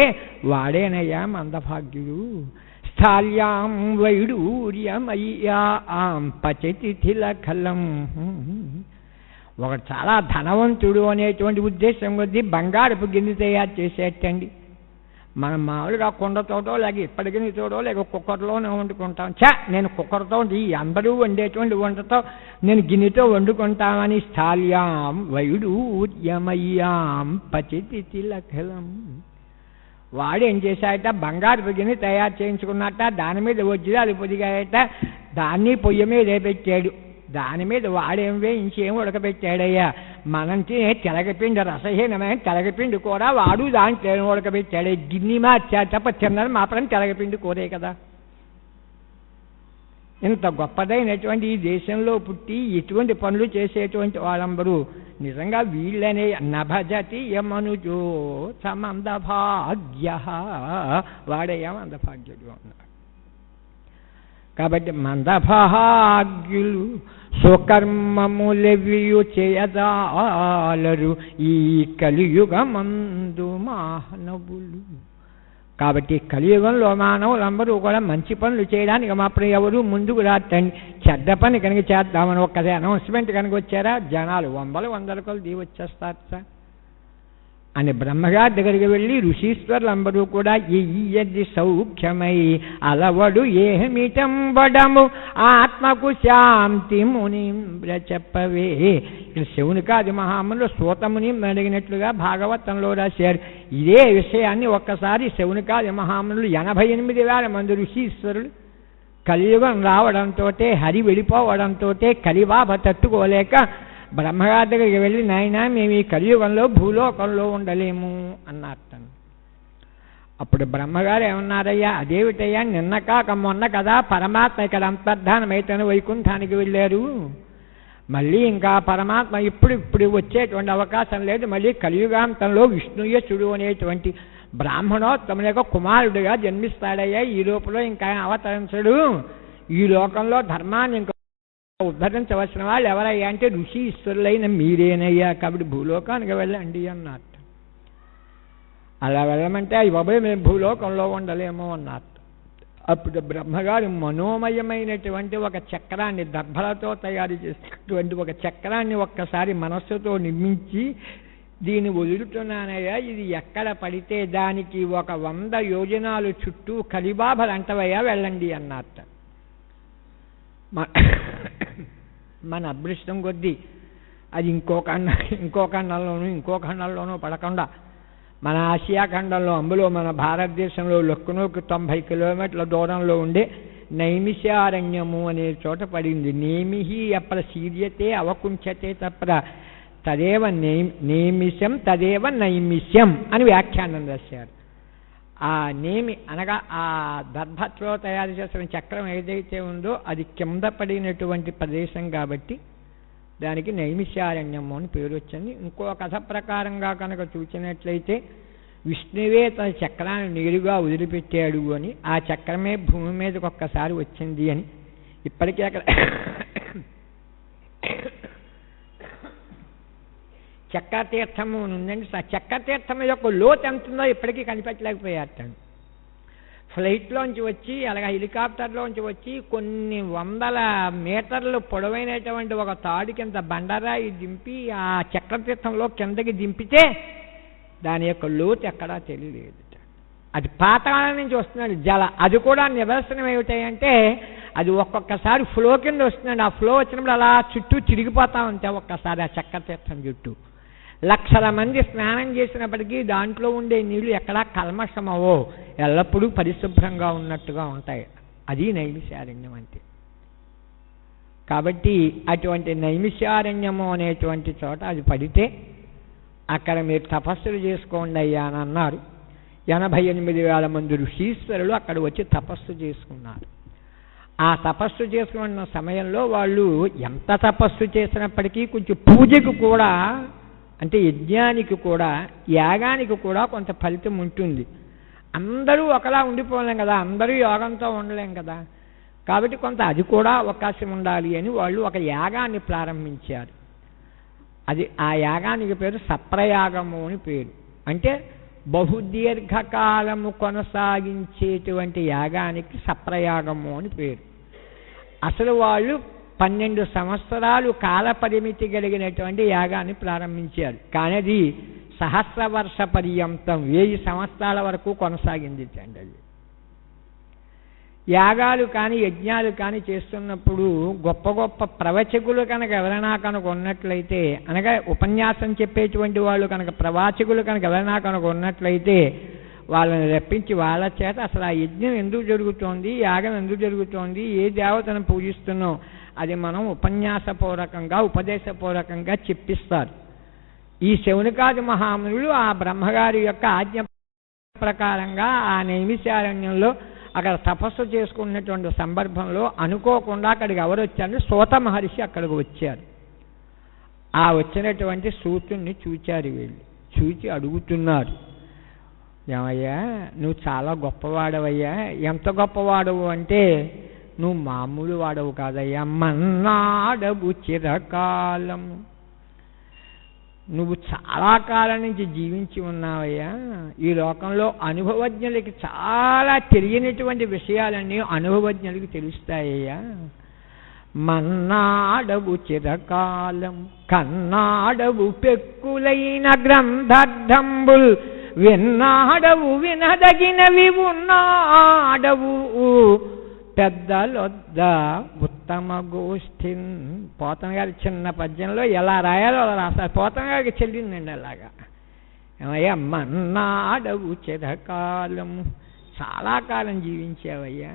వాడేనయ్యా మందభాగ్యుడు. స్థాల్యాం వైడూర్యమయ్యాం పచతి తిలకలం. ఒకడు చాలా ధనవంతుడు అనేటువంటి ఉద్దేశం కొద్దీ బంగారపు గిన్నె తయారు చేసేటండి. మనం మామూలుగా కుండతోటో లేక ఇప్పటి గిన్నెతోటో లేక కుక్కర్లోనే వండుకుంటాం. నేను కుక్కర్తో అందరూ వండేటువంటి వంటతో నేను గిన్నెతో వండుకుంటామని స్థాల్యాం వైడూర్యమయ్యాం పచతి తిలకలం. వాడు ఏం చేశాయట, బంగారపు గిన్నె తయారు చేయించుకున్నట్ట, దాని మీద వజ్రాలు పొదిగాయట, దాన్ని పొయ్యి మీద పెట్టాడు. దాని మీద వాడేం వేయించి ఏం ఉడకబెట్టాడయ్యా. మనం తినే తెలగపిండి రసహీనమైన తెలగపిండి కూర వాడు దాంట్లో ఉడకబెట్టాడే. గిన్నె మార్చాడు తప్ప తిన్నది మాత్రం తెలగపిండి కూరే కదా. ఇంత గొప్పదైనటువంటి ఈ దేశంలో పుట్టి ఇటువంటి పనులు చేసేటువంటి వాళ్ళందరూ నిజంగా వీళ్ళనే నభజతి యమనుజో సమందభాగ్య. వాడేయా మందభాగ్యుడు అన్నాడు. కాబట్టి మందభాగ్యులు స్వకర్మములెవియు చేయజాలరు ఈ కలియుగమందు మానవులు. కాబట్టి కలియుగంలో మానవులందరూ కూడా మంచి పనులు చేయడానికి మాత్రం ఎవరు ముందుకు రాటండి. చెడ్డ పని కనుక చేద్దామని ఒక్కదే అనౌన్స్మెంట్ కనుక వచ్చారా జనాలు వందల కొలది వచ్చేస్తారు సార్ అని బ్రహ్మగారి దగ్గరికి వెళ్ళి ఋషీశ్వరులందరూ కూడా ఇయ్యది సౌఖ్యమై అలవడు ఏమిటంబడము ఆత్మకు శాంతి ముని చెప్పవే. ఇక్కడ శౌనకాది మహామునులు సూతముని అడిగినట్లుగా భాగవతంలో రాశారు. ఇదే విషయాన్ని ఒక్కసారి శౌనకాది మహామునులు 88,000 మంది ఋషీశ్వరులు కలియుగం రావడంతో హరి వెళ్ళిపోవడంతో కలిబాబ తట్టుకోలేక బ్రహ్మగారి దగ్గరికి వెళ్ళి నాయనా మేము ఈ కలియుగంలో భూలోకంలో ఉండలేము అన్నారు. అప్పుడు బ్రహ్మగారు ఏమన్నారయ్యా, అదేమిటయ్యా నిన్న కాక మొన్న కదా పరమాత్మ ఇక్కడ అంతర్ధానమైతేనే వైకుంఠానికి వెళ్ళారు. మళ్ళీ ఇంకా పరమాత్మ ఇప్పుడు వచ్చేటువంటి అవకాశం లేదు. మళ్ళీ కలియుగాంతంలో విష్ణుయసుడు అనేటువంటి బ్రాహ్మణోత్తముని యొక్క కుమారుడిగా జన్మిస్తాడయ్యా. ఈ లోపల ఇంకా అవతరించడు. ఈ లోకంలో ధర్మాన్ని ఇంకా ఉద్ధరించవలసిన వాళ్ళు ఎవరయ్యా అంటే ఋషి ఈశ్వరులైన మీరేనయ్యా. కాబట్టి భూలోకానికి వెళ్ళండి అన్నట్టు. అలా వెళ్ళమంటే అవి బాబాయ్ మేము భూలోకంలో ఉండలేము అన్నట్టు. అప్పుడు బ్రహ్మగారు మనోమయమైనటువంటి ఒక చక్రాన్ని దర్భలతో తయారు చేసినటువంటి ఒక చక్రాన్ని ఒక్కసారి మనస్సుతో నిర్మించి దీన్ని వదులుతున్నానయ్యా, ఇది ఎక్కడ పడితే దానికి 100 యోజనాలు చుట్టూ కలిబాబలు అంటవయ్యా వెళ్ళండి అన్నట్టు. మన అదృష్టం కొద్దీ అది ఇంకో ఖండంలోనూ పడకుండా మన ఆసియా ఖండంలో అందులో మన భారతదేశంలో లొక్కునోకి 90 కిలోమీటర్ల దూరంలో ఉండే నైమిషారణ్యము అనే చోట పడింది. నేమిహి అప్ర శీర్యతే అవకుంచతే తప్ర తదేవ నేమిషం తదేవ నైమిష్యం అని వ్యాఖ్యానం రాశారు. ఆ నేమి అనగా ఆ దర్భతో తయారు చేసిన చక్రం ఏదైతే ఉందో అది కింద పడినటువంటి ప్రదేశం కాబట్టి దానికి నైమిషారణ్యము అని పేరు వచ్చింది. ఇంకో కథ ప్రకారంగా కనుక చూసినట్లయితే విష్ణువే తన చక్రాన్ని నేరుగా వదిలిపెట్టాడు అని, ఆ చక్రమే భూమి మీదకి ఒక్కసారి వచ్చింది అని ఇప్పటికీ అక్కడ చక్రతీర్థము ఉందండి. చక్రతీర్థం యొక్క లోతు ఎంతుందో ఇప్పటికీ కనిపెట్టలేకపోయారటండి. ఫ్లైట్లోంచి వచ్చి అలాగే హెలికాప్టర్లోంచి వచ్చి కొన్ని 100 మీటర్లు పొడవైనటువంటి ఒక తాడు కింద బండరాయి దింపి ఆ చక్రతీర్థంలో కిందకి దింపితే దాని యొక్క లోతు ఎక్కడా తెలియలేదు. అది పాతాళం నుంచి వస్తున్నాడు జల. అది కూడా నిదర్శనం ఏమిటాయంటే అది ఒక్కొక్కసారి ఫ్లో కింద వస్తుందండి. ఆ ఫ్లో వచ్చినప్పుడు అలా చుట్టూ తిరిగిపోతా ఉంటే ఒక్కసారి ఆ చక్ర తీర్థం చుట్టూ లక్షల మంది స్నానం చేసినప్పటికీ దాంట్లో ఉండే నీళ్లు ఎక్కడా కల్మషమవో, ఎల్లప్పుడూ పరిశుభ్రంగా ఉన్నట్టుగా ఉంటాయి. అది నైమిషారణ్యం అంటే. కాబట్టి అటువంటి నైమిషారణ్యము అనేటువంటి చోట అది పడితే అక్కడ మీరు తపస్సులు చేసుకోండి అయ్యా అని అన్నారు. 88,000 మంది ఋషీశ్వరులు అక్కడ వచ్చి తపస్సు చేసుకున్నారు. ఆ తపస్సు చేసుకున్న సమయంలో వాళ్ళు ఎంత తపస్సు చేసినప్పటికీ కొంచెం పూజకు కూడా, అంటే యజ్ఞానికి కూడా, యాగానికి కూడా కొంత ఫలితం ఉంటుంది. అందరూ ఒకలా ఉండిపోలేం కదా, అందరూ యోగంతో ఉండలేం కదా. కాబట్టి కొంత అది కూడా అవకాశం ఉండాలి అని వాళ్ళు ఒక యాగాన్ని ప్రారంభించారు. అది ఆ యాగానికి పేరు సప్రయాగము అని పేరు. అంటే బహుదీర్ఘకాలము కొనసాగించేటువంటి యాగానికి సప్రయాగము అని పేరు. అసలు వాళ్ళు 12 సంవత్సరాలు కాలపరిమితి కలిగినటువంటి యాగాన్ని ప్రారంభించారు. కానీ అది సహస్రవర్ష పర్యంతం 1000 సంవత్సరాల వరకు కొనసాగింది. అది యాగాలు కానీ యజ్ఞాలు కానీ చేస్తున్నప్పుడు గొప్ప గొప్ప ప్రవచకులు కనుక ఎవరైనా కనుక ఉన్నట్లయితే, అనగా ఉపన్యాసం చెప్పేటువంటి వాళ్ళు కనుక, ప్రవాచకులు కనుక ఎవరైనా కనుక ఉన్నట్లయితే వాళ్ళని రప్పించి వాళ్ళ చేత అసలు ఆ యజ్ఞం ఎందుకు జరుగుతోంది, యాగం ఎందుకు జరుగుతోంది, ఏ దేవతను పూజిస్తున్నాం అది మనం ఉపన్యాసపూర్వకంగా ఉపదేశపూర్వకంగా చెప్పిస్తారు. ఈ శౌనకాది మహామునులు ఆ బ్రహ్మగారి యొక్క ఆజ్ఞ ప్రకారంగా ఆ నైమిషారణ్యంలో అక్కడ తపస్సు చేసుకున్నటువంటి సందర్భంలో అనుకోకుండా అక్కడికి ఎవరు వచ్చారంటే సూత మహర్షి అక్కడికి వచ్చారు. ఆ వచ్చినటువంటి సూతుణ్ణి చూచారు. వీళ్ళు చూచి అడుగుతున్నారు, ఏమయ్యా నువ్వు చాలా గొప్పవాడవయ్యా. ఎంత గొప్పవాడవు అంటే నువ్వు మామూలు వాడవు కాదయ్యా, మన్నాడవు చిరకాలం, నువ్వు చాలా కాలం నుంచి జీవించి ఉన్నావయ్యా. ఈ లోకంలో అనుభవజ్ఞులకి చాలా తెలియనటువంటి విషయాలన్నీ అనుభవజ్ఞులకి తెలుస్తాయ్యా. మన్నాడవు చిరకాలం కన్నాడవు పెక్కులైన గ్రంథార్థంబుల్ విన్నాడవు వినదగినవి ఉన్నాడవు పెద్దలొద్ద ఉత్తమ గోష్ఠిన్. పోతన గారి చిన్న పద్యంలో ఎలా రాయాలో అలా రాస్తారు. పోతన గారికి చెల్లిందండి అలాగా. ఏమయ్యా మన్నాడవు చిరకాలం, చాలా కాలం జీవించావయ్యా.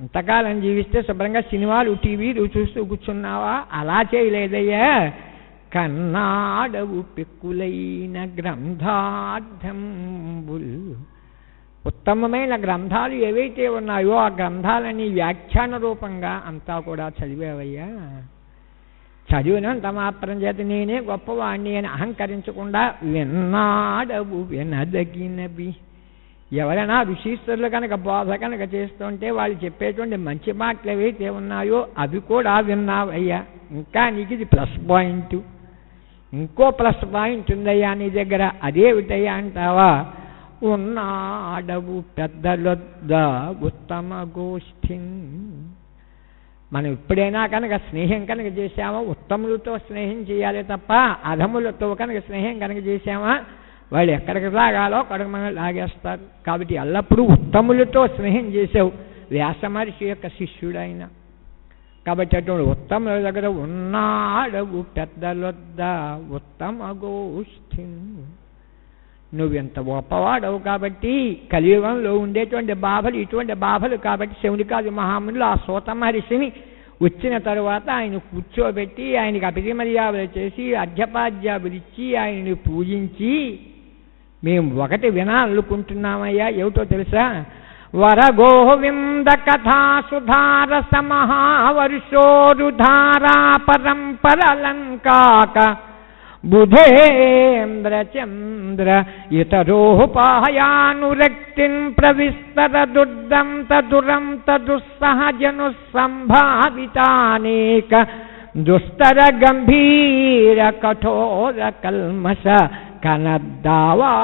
ఇంతకాలం జీవిస్తే శుభ్రంగా సినిమాలు టీవీలు చూస్తూ కూర్చున్నావా? అలా చేయలేదయ్యా. కన్నాడవు పెక్కులైన గ్రంథార్థంబుల్, ఉత్తమమైన గ్రంథాలు ఏవైతే ఉన్నాయో ఆ గ్రంథాలని వ్యాఖ్యాన రూపంగా అంతా కూడా చదివావయ్యా. చదివినంత మాత్రం చేత నేనే గొప్పవాణ్ణి అని అహంకరించకుండా విన్నాడవు వినదగినవి. ఎవరైనా ఋషీశ్వరులు కనుక బోధ కనుక చేస్తుంటే వాళ్ళు చెప్పేటువంటి మంచి మాటలు ఏవైతే ఉన్నాయో అవి కూడా విన్నావయ్యా. ఇంకా నీకు ఇది ప్లస్ పాయింట్, ఇంకో ప్లస్ పాయింట్ ఉందయ్యా నీ దగ్గర. అదేమిటయ్యా అంటావా? ఉన్నాడవు పెద్దలొద్ద ఉత్తమ గోష్ఠిన్. మనం ఎప్పుడైనా కనుక స్నేహం కనుక చేశామా ఉత్తములతో స్నేహం చేయాలి తప్ప అధములతో కనుక స్నేహం కనుక చేశామా వాళ్ళు ఎక్కడికి లాగాలో అక్కడికి మనం లాగేస్తారు. కాబట్టి ఎల్లప్పుడూ ఉత్తములతో స్నేహం చేసావు, వ్యాస మహర్షి యొక్క శిష్యుడైన. కాబట్టి అటువంటి ఉత్తముల దగ్గర ఉన్నాడవు పెద్దలొద్ద ఉత్తమ గోష్ఠిన్. నువ్వెంత గొప్పవాడవు. కాబట్టి కలియుగంలో ఉండేటువంటి బాధలు ఇటువంటి బాధలు. కాబట్టి శౌనికాది మహామునులు ఆ సూత మహర్షిని వచ్చిన తరువాత ఆయన కూర్చోబెట్టి ఆయనకి అతిథి మర్యాదలు చేసి అర్ఘ్యపాద్యాలు ఇచ్చి ఆయన్ని పూజించి మేము ఒకటి వినాలనుకుంటున్నామయ్యా. ఏమిటో తెలుసా? వరగోవింద కథాసుధారస మహావర్షోరుధారా పరంపరలంకాక బుధేంద్ర చంద్ర ఇతరోపాయానురక్తిన్ ప్రవిస్తర దుర్దంత దురంత దుస్సహజను సంభావితానేక దుస్తర గంభీర కఠోర కల్మష కనద్దావానలం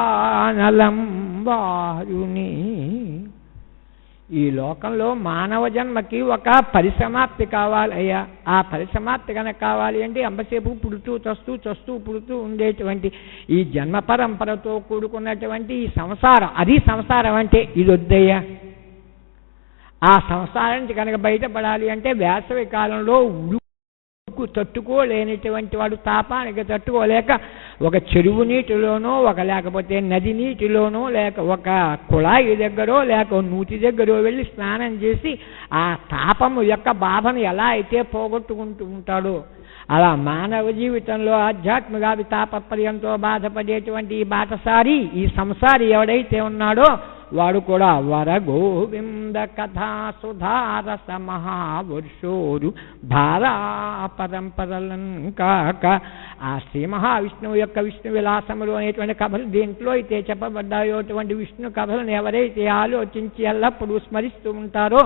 వారుని. ఈ లోకంలో మానవ జన్మకి ఒక పరిసమాప్తి కావాలయ్యా. ఆ పరిసమాప్తి కనుక కావాలి అంటే ఎంతసేపు పుడుతూ చస్తూ పుడుతూ ఉండేటువంటి ఈ జన్మ పరంపరతో కూడుకున్నటువంటి ఈ సంసారం, అది సంసారం అంటే ఇది వద్దయ్యా. ఆ సంసారం నుంచి కనుక బయటపడాలి అంటే వేసవి కాలంలో తట్టుకోలేనిటువంటి వాడు, తాపానికి తట్టుకోలేక ఒక చెరువు నీటిలోనో, లేకపోతే నది నీటిలోనో, లేక ఒక కుళాయి దగ్గరో, లేక నూతి దగ్గరో వెళ్ళి స్నానం చేసి ఆ తాపము యొక్క బాధను ఎలా అయితే పోగొట్టుకుంటూ ఉంటాడో, అలా మానవ జీవితంలో ఆధ్యాత్మిక తాపత్రయంతో బాధపడేటువంటి ఈ బాటసారి, ఈ సంసారి ఎవడైతే ఉన్నాడో వాడు కూడా వరగోవింద కథా సుధారస మహావర్షోరు భారా పరంపరలంకాక. ఆ శ్రీ మహావిష్ణువు యొక్క విష్ణు విలాసములు అనేటువంటి కథలు దేంట్లో అయితే చెప్పబడ్డాయో అటువంటి విష్ణు కథలను ఎవరైతే ఆలోచించి ఎల్లప్పుడూ స్మరిస్తూ ఉంటారో,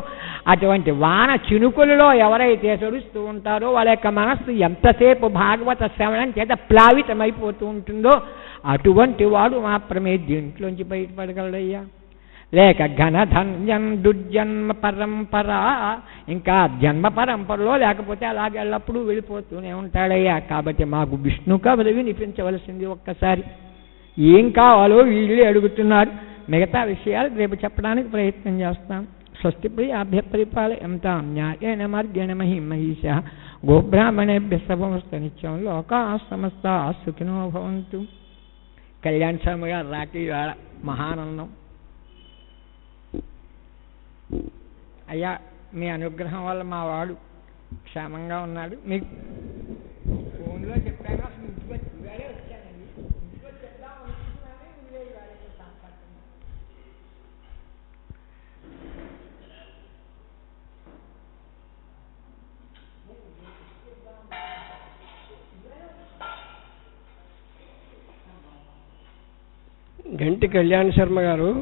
అటువంటి వాన చినుకులలో ఎవరైతే తడుస్తూ ఉంటారో వాళ్ళ యొక్క మనస్సు ఎంతసేపు భాగవత శ్రవణం చేత ప్లావితమైపోతూ ఉంటుందో అటువంటి వాడు మాత్రమే దీంట్లోంచి బయటపడగలడయ్యా. లేక ఘనధన్యం దుర్జన్మ పరంపర, ఇంకా జన్మ పరంపరలో లేకపోతే అలాగే ఎల్లప్పుడూ వెళ్ళిపోతూనే ఉంటాడయ్యా. కాబట్టి మాకు విష్ణు కథలు వినిపించవలసింది ఒక్కసారి. ఏం కావాలో వీళ్ళే అడుగుతున్నారు. మిగతా విషయాలు రేపు చెప్పడానికి ప్రయత్నం చేస్తాం. స్వస్తి ప్రియాభ్య పరిపాలయంతాం న్యాయేన మార్గేణ మహిమహీష గోబ్రాహ్మణేభ్య సమస్త నిత్యం లోకా సమస్త సుఖినో భవంతు. కళ్యాణ్ శర్మ గారు రాకి వేళ మహానందం. అయ్యా మీ అనుగ్రహం వల్ల మా వాడు క్షేమంగా ఉన్నాడు. మీకు ఫోన్లో చెప్పాను, అసలు ఇంటికి ఇవాళే వచ్చానండి. ఇంటికి వచ్చి చెప్దాం అనుకుంటున్నానే నువ్వే ఇవాళ సంపడుతున్నావు. గంటి కళ్యాణ్ శర్మ గారు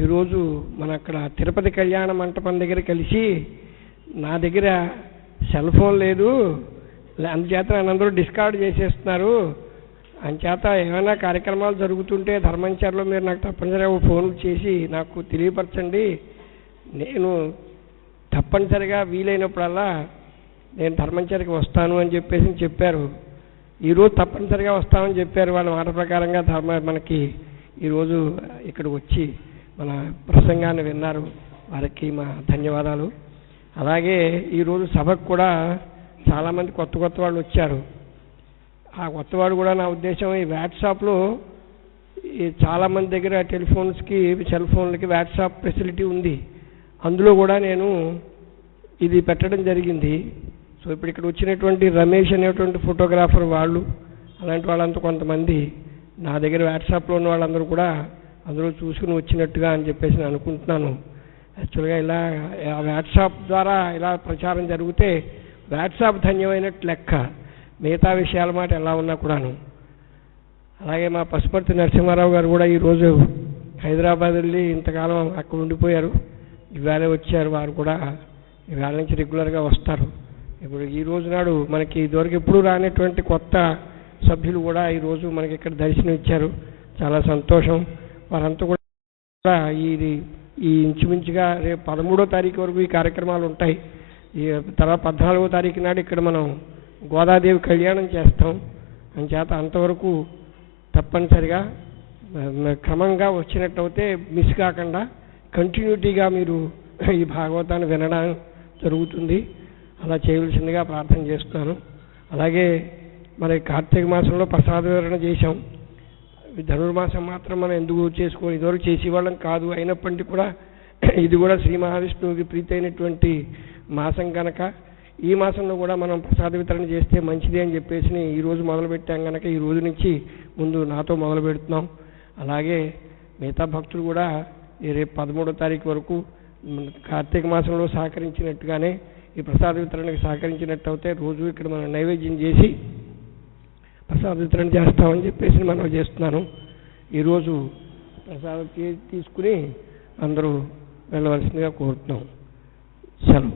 ఈరోజు మన అక్కడ తిరుపతి కళ్యాణ మంటపం దగ్గర కలిసి, నా దగ్గర సెల్ ఫోన్ లేదు, అందుచేత నన్నందరూ డిస్కార్డ్ చేసేస్తున్నారు, అంచేత ఏమైనా కార్యక్రమాలు జరుగుతుంటే ధర్మంచర్లో మీరు నాకు తప్పనిసరిగా ఫోన్ చేసి నాకు తెలియపరచండి, నేను తప్పనిసరిగా వీలైనప్పుడల్లా నేను ధర్మంచర్కి వస్తాను అని చెప్పారు. ఈరోజు తప్పనిసరిగా వస్తామని చెప్పారు. వాళ్ళ మాట ప్రకారంగా మనకి ఈరోజు ఇక్కడికి వచ్చి మన ప్రసంగాన్ని విన్నారు. వారికి మా ధన్యవాదాలు. అలాగే ఈరోజు సభకు కూడా చాలామంది కొత్త వాళ్ళు వచ్చారు. ఆ కొత్తవాడు కూడా నా ఉద్దేశం ఈ వాట్సాప్లో చాలామంది దగ్గర టెలిఫోన్స్కి, సెల్ ఫోన్లకి వాట్సాప్ ఫెసిలిటీ ఉంది. అందులో కూడా నేను ఇది పెట్టడం జరిగింది. సో ఇప్పుడు ఇక్కడ వచ్చినటువంటి రమేష్ అనేటువంటి ఫోటోగ్రాఫర్ వాళ్ళు, అలాంటి వాళ్ళంతా కొంతమంది నా దగ్గర వాట్సాప్లో ఉన్న వాళ్ళందరూ కూడా అందులో చూసుకుని వచ్చినట్టుగా అని చెప్పేసి నేను అనుకుంటున్నాను. యాక్చువల్గా ఇలా వాట్సాప్ ద్వారా ఇలా ప్రచారం జరిగితే వాట్సాప్ ధన్యమైనట్టు లెక్క, మిగతా విషయాల మాట ఎలా ఉన్నా కూడాను. అలాగే మా పశుపతి నరసింహారావు గారు కూడా ఈరోజు హైదరాబాద్ వెళ్ళి ఇంతకాలం అక్కడ ఉండిపోయారు, ఇవాళ వచ్చారు. వారు కూడా ఇవాళ నుంచి రెగ్యులర్గా వస్తారు. ఇప్పుడు ఈ రోజు నాడు మనకి ఇదివరకు ఎప్పుడూ రానటువంటి కొత్త సభ్యులు కూడా ఈరోజు మనకి ఇక్కడ దర్శనం ఇచ్చారు. చాలా సంతోషం. వారంతా కూడా ఈ ఇంచుమించుగా రేపు 13వ తారీఖు వరకు ఈ కార్యక్రమాలు ఉంటాయి. ఈ తర్వాత 14వ తారీఖు నాడు ఇక్కడ మనం గోదాదేవి కళ్యాణం చేస్తాం. అంచేత అంతవరకు తప్పనిసరిగా క్రమంగా వచ్చినట్టయితే మిస్ కాకుండా కంటిన్యూటీగా మీరు ఈ భాగవతాన్ని వినడం జరుగుతుంది. అలా చేయవలసిందిగా ప్రార్థన చేస్తున్నాను. అలాగే మరి కార్తీక మాసంలో ప్రసాద వివరణ చేశాం. ధనుర్మాసం మాత్రం మనం ఎందుకు చేసుకోవాలి, ఇదివరకు చేసేవాళ్ళం కాదు. అయినప్పటికీ కూడా ఇది కూడా శ్రీ మహావిష్ణువుకి ప్రీతి అయినటువంటి మాసం కనుక ఈ మాసంలో కూడా మనం ప్రసాద వితరణ చేస్తే మంచిది అని చెప్పేసి ఈరోజు మొదలుపెట్టాం కనుక ఈ రోజు నుంచి ముందు నాతో మొదలు పెడుతున్నాం. అలాగే మిగతా భక్తులు కూడా రేపు 13వ తారీఖు వరకు కార్తీక మాసంలో సహకరించినట్టుగానే ఈ ప్రసాద వితరణకు సహకరించినట్టు అయితే రోజు ఇక్కడ మనం నైవేద్యం చేసి ప్రసాద వితరణ చేస్తామని చెప్పేసి మనం చేస్తున్నాను. ఈరోజు ప్రసాదం తీసుకుని అందరూ వెళ్ళవలసిందిగా కోరుతున్నాం. సెలవు.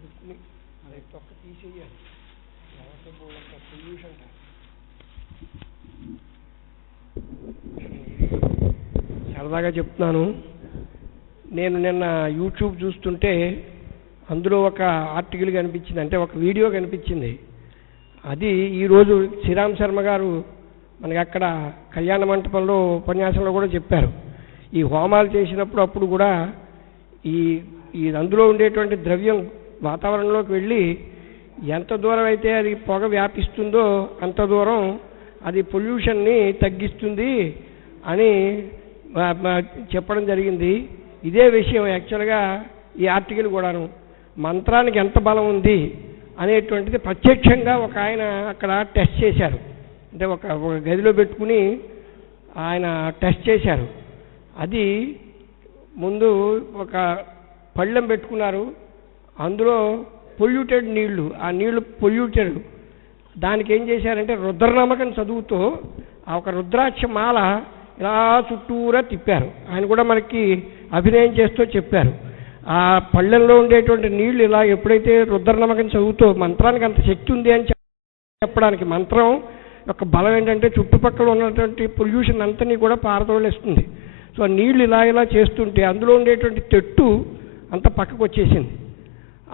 కడుక్కుని అది తొక్క తీసేయాలి. పొల్యూషన్ సరదాగా చెప్తున్నాను. నేను నిన్న యూట్యూబ్ చూస్తుంటే అందులో ఒక ఆర్టికల్ కనిపించింది, అంటే ఒక వీడియో కనిపించింది. అది ఈరోజు శ్రీరామ్ శర్మ గారు మనకి అక్కడ కళ్యాణ మంటపంలో ఉపన్యాసంలో కూడా చెప్పారు. ఈ హోమాలు చేసినప్పుడు అప్పుడు కూడా ఈ అందులో ఉండేటువంటి ద్రవ్యం వాతావరణంలోకి వెళ్ళి ఎంత దూరం అయితే అది పొగ వ్యాపిస్తుందో అంత దూరం అది పొల్యూషన్ని తగ్గిస్తుంది అని చెప్పడం జరిగింది. ఇదే విషయం యాక్చువల్గా ఈ ఆర్టికల్ కూడాను మంత్రానికి ఎంత బలం ఉంది అనేటువంటిది ప్రత్యక్షంగా ఒక ఆయన అక్కడ టెస్ట్ చేశారు. అంటే ఒక గదిలో పెట్టుకుని ఆయన టెస్ట్ చేశారు. అది ముందు ఒక పళ్ళెం పెట్టుకున్నారు, అందులో పొల్యూటెడ్ నీళ్లు, ఆ నీళ్లు పొల్యూటెడ్. దానికి ఏం చేశారంటే రుద్రనామకం చదువుతూ ఆ ఒక రుద్రాక్ష మాల ఇలా చుట్టూరా తిప్పారు. ఆయన కూడా మనకి అభినయం చేస్తూ చెప్పారు. ఆ పళ్ళెంలో ఉండేటువంటి నీళ్లు ఇలా ఎప్పుడైతే రుద్రనామకం చదువుతూ మంత్రానికి అంత శక్తి ఉంది అని చెప్పడానికి, మంత్రం యొక్క బలం ఏంటంటే చుట్టుపక్కల ఉన్నటువంటి పొల్యూషన్ అంతని కూడా పారదోలేస్తుంది. సో నీళ్లు ఇలా చేస్తుంటే అందులో ఉండేటువంటి తెట్టు అంత పక్కకు వచ్చేసింది.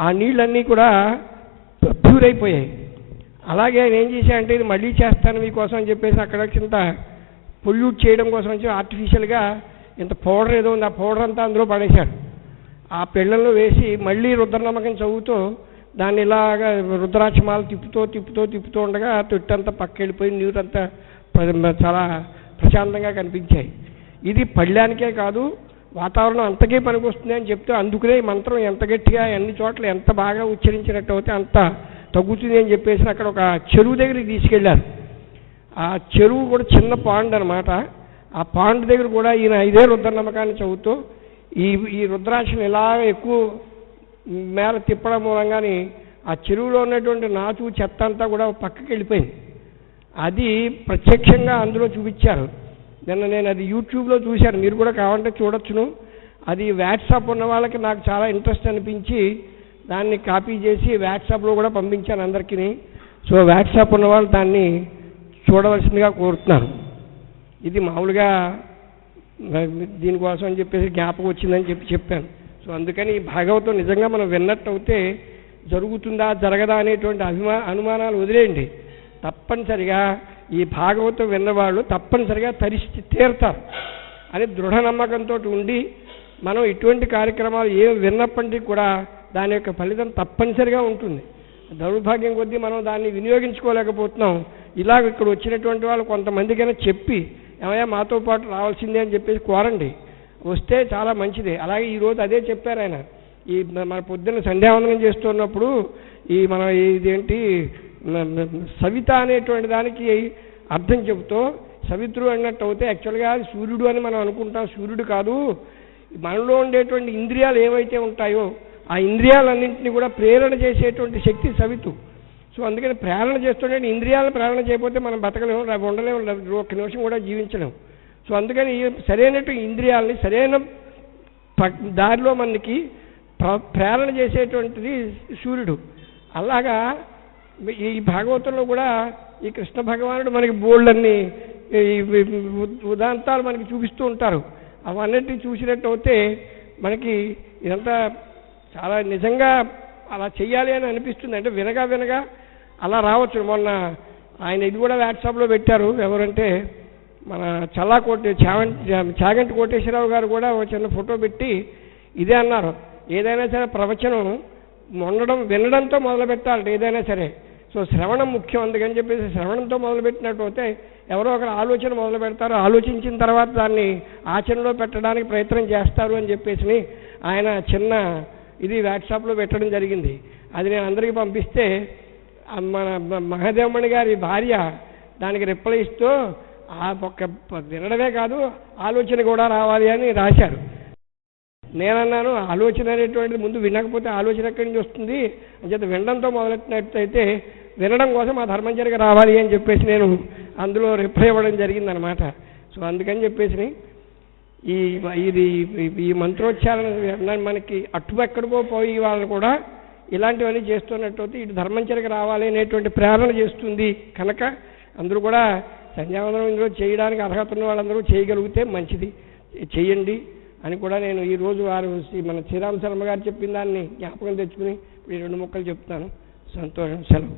ఆ నీళ్ళన్నీ కూడా ప్యూర్ అయిపోయాయి. అలాగే ఆయన ఏం చేశాడంటే ఇది మళ్ళీ చేస్తాను మీకోసం అని చెప్పేసి అక్కడ కింద పొల్యూట్ చేయడం కోసం వచ్చి ఆర్టిఫిషియల్గా ఇంత పౌడర్ ఏదో ఉంది, ఆ పౌడర్ అంతా అందులో పడేశాడు. ఆ పెళ్ళల్లో వేసి మళ్ళీ రుద్రనామకం చదువుతూ దాన్ని ఇలాగా రుద్రాక్షమాలు తిప్పుతూ ఉండగా ఆ తొట్టంతా పక్క వెళ్ళిపోయి నీరంతా చాలా ప్రశాంతంగా కనిపించాయి. ఇది పళ్ళానికే కాదు వాతావరణం అంతకే పనికొస్తుంది అని చెప్తే, అందుకనే ఈ మంత్రం ఎంత గట్టిగా అన్ని చోట్ల ఎంత బాగా ఉచ్చరించినట్టు అయితే అంత తగ్గుతుంది అని చెప్పేసి అక్కడ ఒక చెరువు దగ్గరికి తీసుకెళ్లారు. ఆ చెరువు కూడా చిన్న పాండ్ అనమాట. ఆ పాండ్ దగ్గర కూడా ఈయన ఇదే రుద్రనమ్మకాన్ని చదువుతూ ఈ రుద్రాక్షను ఇలా ఎక్కువ మేర తిప్పడం మూలంగానే ఆ చెరువులో ఉన్నటువంటి నాచు చెత్త అంతా కూడా పక్కకి వెళ్ళిపోయింది. అది ప్రత్యక్షంగా అందులో చూపించారు. నిన్న నేను అది యూట్యూబ్లో చూశాను, మీరు కూడా కావాలంటే చూడొచ్చును. అది వాట్సాప్ ఉన్న వాళ్ళకి నాకు చాలా ఇంట్రెస్ట్ అనిపించి దాన్ని కాపీ చేసి వాట్సాప్లో కూడా పంపించాను అందరికీ. సో వాట్సాప్ ఉన్న వాళ్ళు దాన్ని చూడవలసిందిగా కోరుతున్నాను. ఇది మామూలుగా దీనికోసం అని చెప్పేసి జ్ఞాపకం వచ్చిందని చెప్పాను. సో అందుకని ఈ భాగవతం నిజంగా మనం విన్నట్టు అయితే జరుగుతుందా జరగదా అనేటువంటి అనుమానాలు వదిలేయండి. తప్పనిసరిగా ఈ భాగవతం విన్నవాళ్ళు తప్పనిసరిగా తరిచి తీరుతారు అని దృఢ నమ్మకంతో ఉండి మనం ఇటువంటి కార్యక్రమాలు ఏం విన్నప్పటికీ కూడా దాని యొక్క ఫలితం తప్పనిసరిగా ఉంటుంది. దౌర్భాగ్యం కొద్దీ మనం దాన్ని వినియోగించుకోలేకపోతున్నాం. ఇలాగ ఇక్కడ వచ్చినటువంటి వాళ్ళు కొంతమందికైనా చెప్పి ఏమయ్యా మాతో పాటు రావాల్సిందే అని చెప్పేసి కోరండి, వస్తే చాలా మంచిది. అలాగే ఈరోజు అదే చెప్పారు ఆయన. ఈ మన పొద్దున్న సంధ్యావందనం చేస్తున్నప్పుడు మనం ఇదేంటి సవిత అనేటువంటి దానికి అర్థం చెబుతూ సవిత్రుడు అన్నట్టు అవుతే యాక్చువల్గా సూర్యుడు అని మనం అనుకుంటాం. సూర్యుడు కాదు, మనలో ఉండేటువంటి ఇంద్రియాలు ఏవైతే ఉంటాయో ఆ ఇంద్రియాలన్నింటినీ కూడా ప్రేరణ చేసేటువంటి శక్తి సవితు. సో అందుకని ప్రేరణ చేస్తుంటే ఇంద్రియాలను ప్రేరణ చేయకపోతే మనం బతకలేము, ఉండలేము, ఒక్క నిమిషం కూడా జీవించలేము. సో అందుకని సరైనటువంటి ఇంద్రియాలని సరైన దారిలో మనకి ప్రేరణ చేసేటువంటిది సూర్యుడు. అలాగా ఈ భాగవతంలో కూడా ఈ కృష్ణ భగవానుడు మనకి బోల్డన్ని ఉదాంతాలు మనకి చూపిస్తూ ఉంటారు. అవన్నిటిని చూసినట్టు అయితే మనకి ఇదంతా చాలా నిజంగా అలా చెయ్యాలి అని అనిపిస్తుంది. అంటే వినగా అలా రావచ్చు. మొన్న ఆయన ఇది కూడా వాట్సాప్లో పెట్టారు. ఎవరంటే మన చాగంటి కోటేశ్వరరావు గారు కూడా ఒక చిన్న ఫోటో పెట్టి ఇదే అన్నారు, ఏదైనా సరే ప్రవచనం వినడంతో మొదలు పెట్టాలి ఏదైనా సరే. సో శ్రవణం ముఖ్యం, అందుకని చెప్పేసి శ్రవణంతో మొదలుపెట్టినట్టు అయితే ఎవరో ఒకరు ఆలోచన మొదలు పెడతారు, ఆలోచించిన తర్వాత దాన్ని ఆచరణలో పెట్టడానికి ప్రయత్నం చేస్తారు అని చెప్పేసి ఆయన చిన్న ఇది వాట్సాప్లో పెట్టడం జరిగింది. అది నేను అందరికీ పంపిస్తే మన మహాదేవమణి గారి భార్య దానికి రిప్లై ఇస్తూ ఆ ఒక్క వినడమే కాదు ఆలోచన కూడా రావాలి అని రాశారు. నేనన్నాను ఆలోచన అనేటువంటిది ముందు వినకపోతే ఆలోచన ఎక్కడి నుంచి వస్తుంది అని చెప్పి వినడంతో మొదలెట్టినట్టయితే వినడం కోసం ఆ ధర్మంచర్యగా రావాలి అని చెప్పేసి నేను అందులో రిప్లై ఇవ్వడం జరిగిందనమాట. సో అందుకని చెప్పేసి ఈ మంత్రోచ్చారణ మనకి అటువెక్కడికో పోయి వాళ్ళని కూడా ఇలాంటివన్నీ చేస్తున్నట్టయితే ఇటు ధర్మంచరికి రావాలి అనేటువంటి ప్రేరణ చేస్తుంది. కనుక అందరూ కూడా సంధ్యావందనం ఇందులో చేయడానికి అర్హత ఉన్న వాళ్ళందరూ చేయగలిగితే మంచిది, చేయండి అని కూడా నేను ఈరోజు వారు మన శ్రీరామ శర్మ గారు చెప్పిన దాన్ని జ్ఞాపకం తెచ్చుకుని ఈ 2 ముక్కలు చెప్తాను. సంతోషం. సెలవు.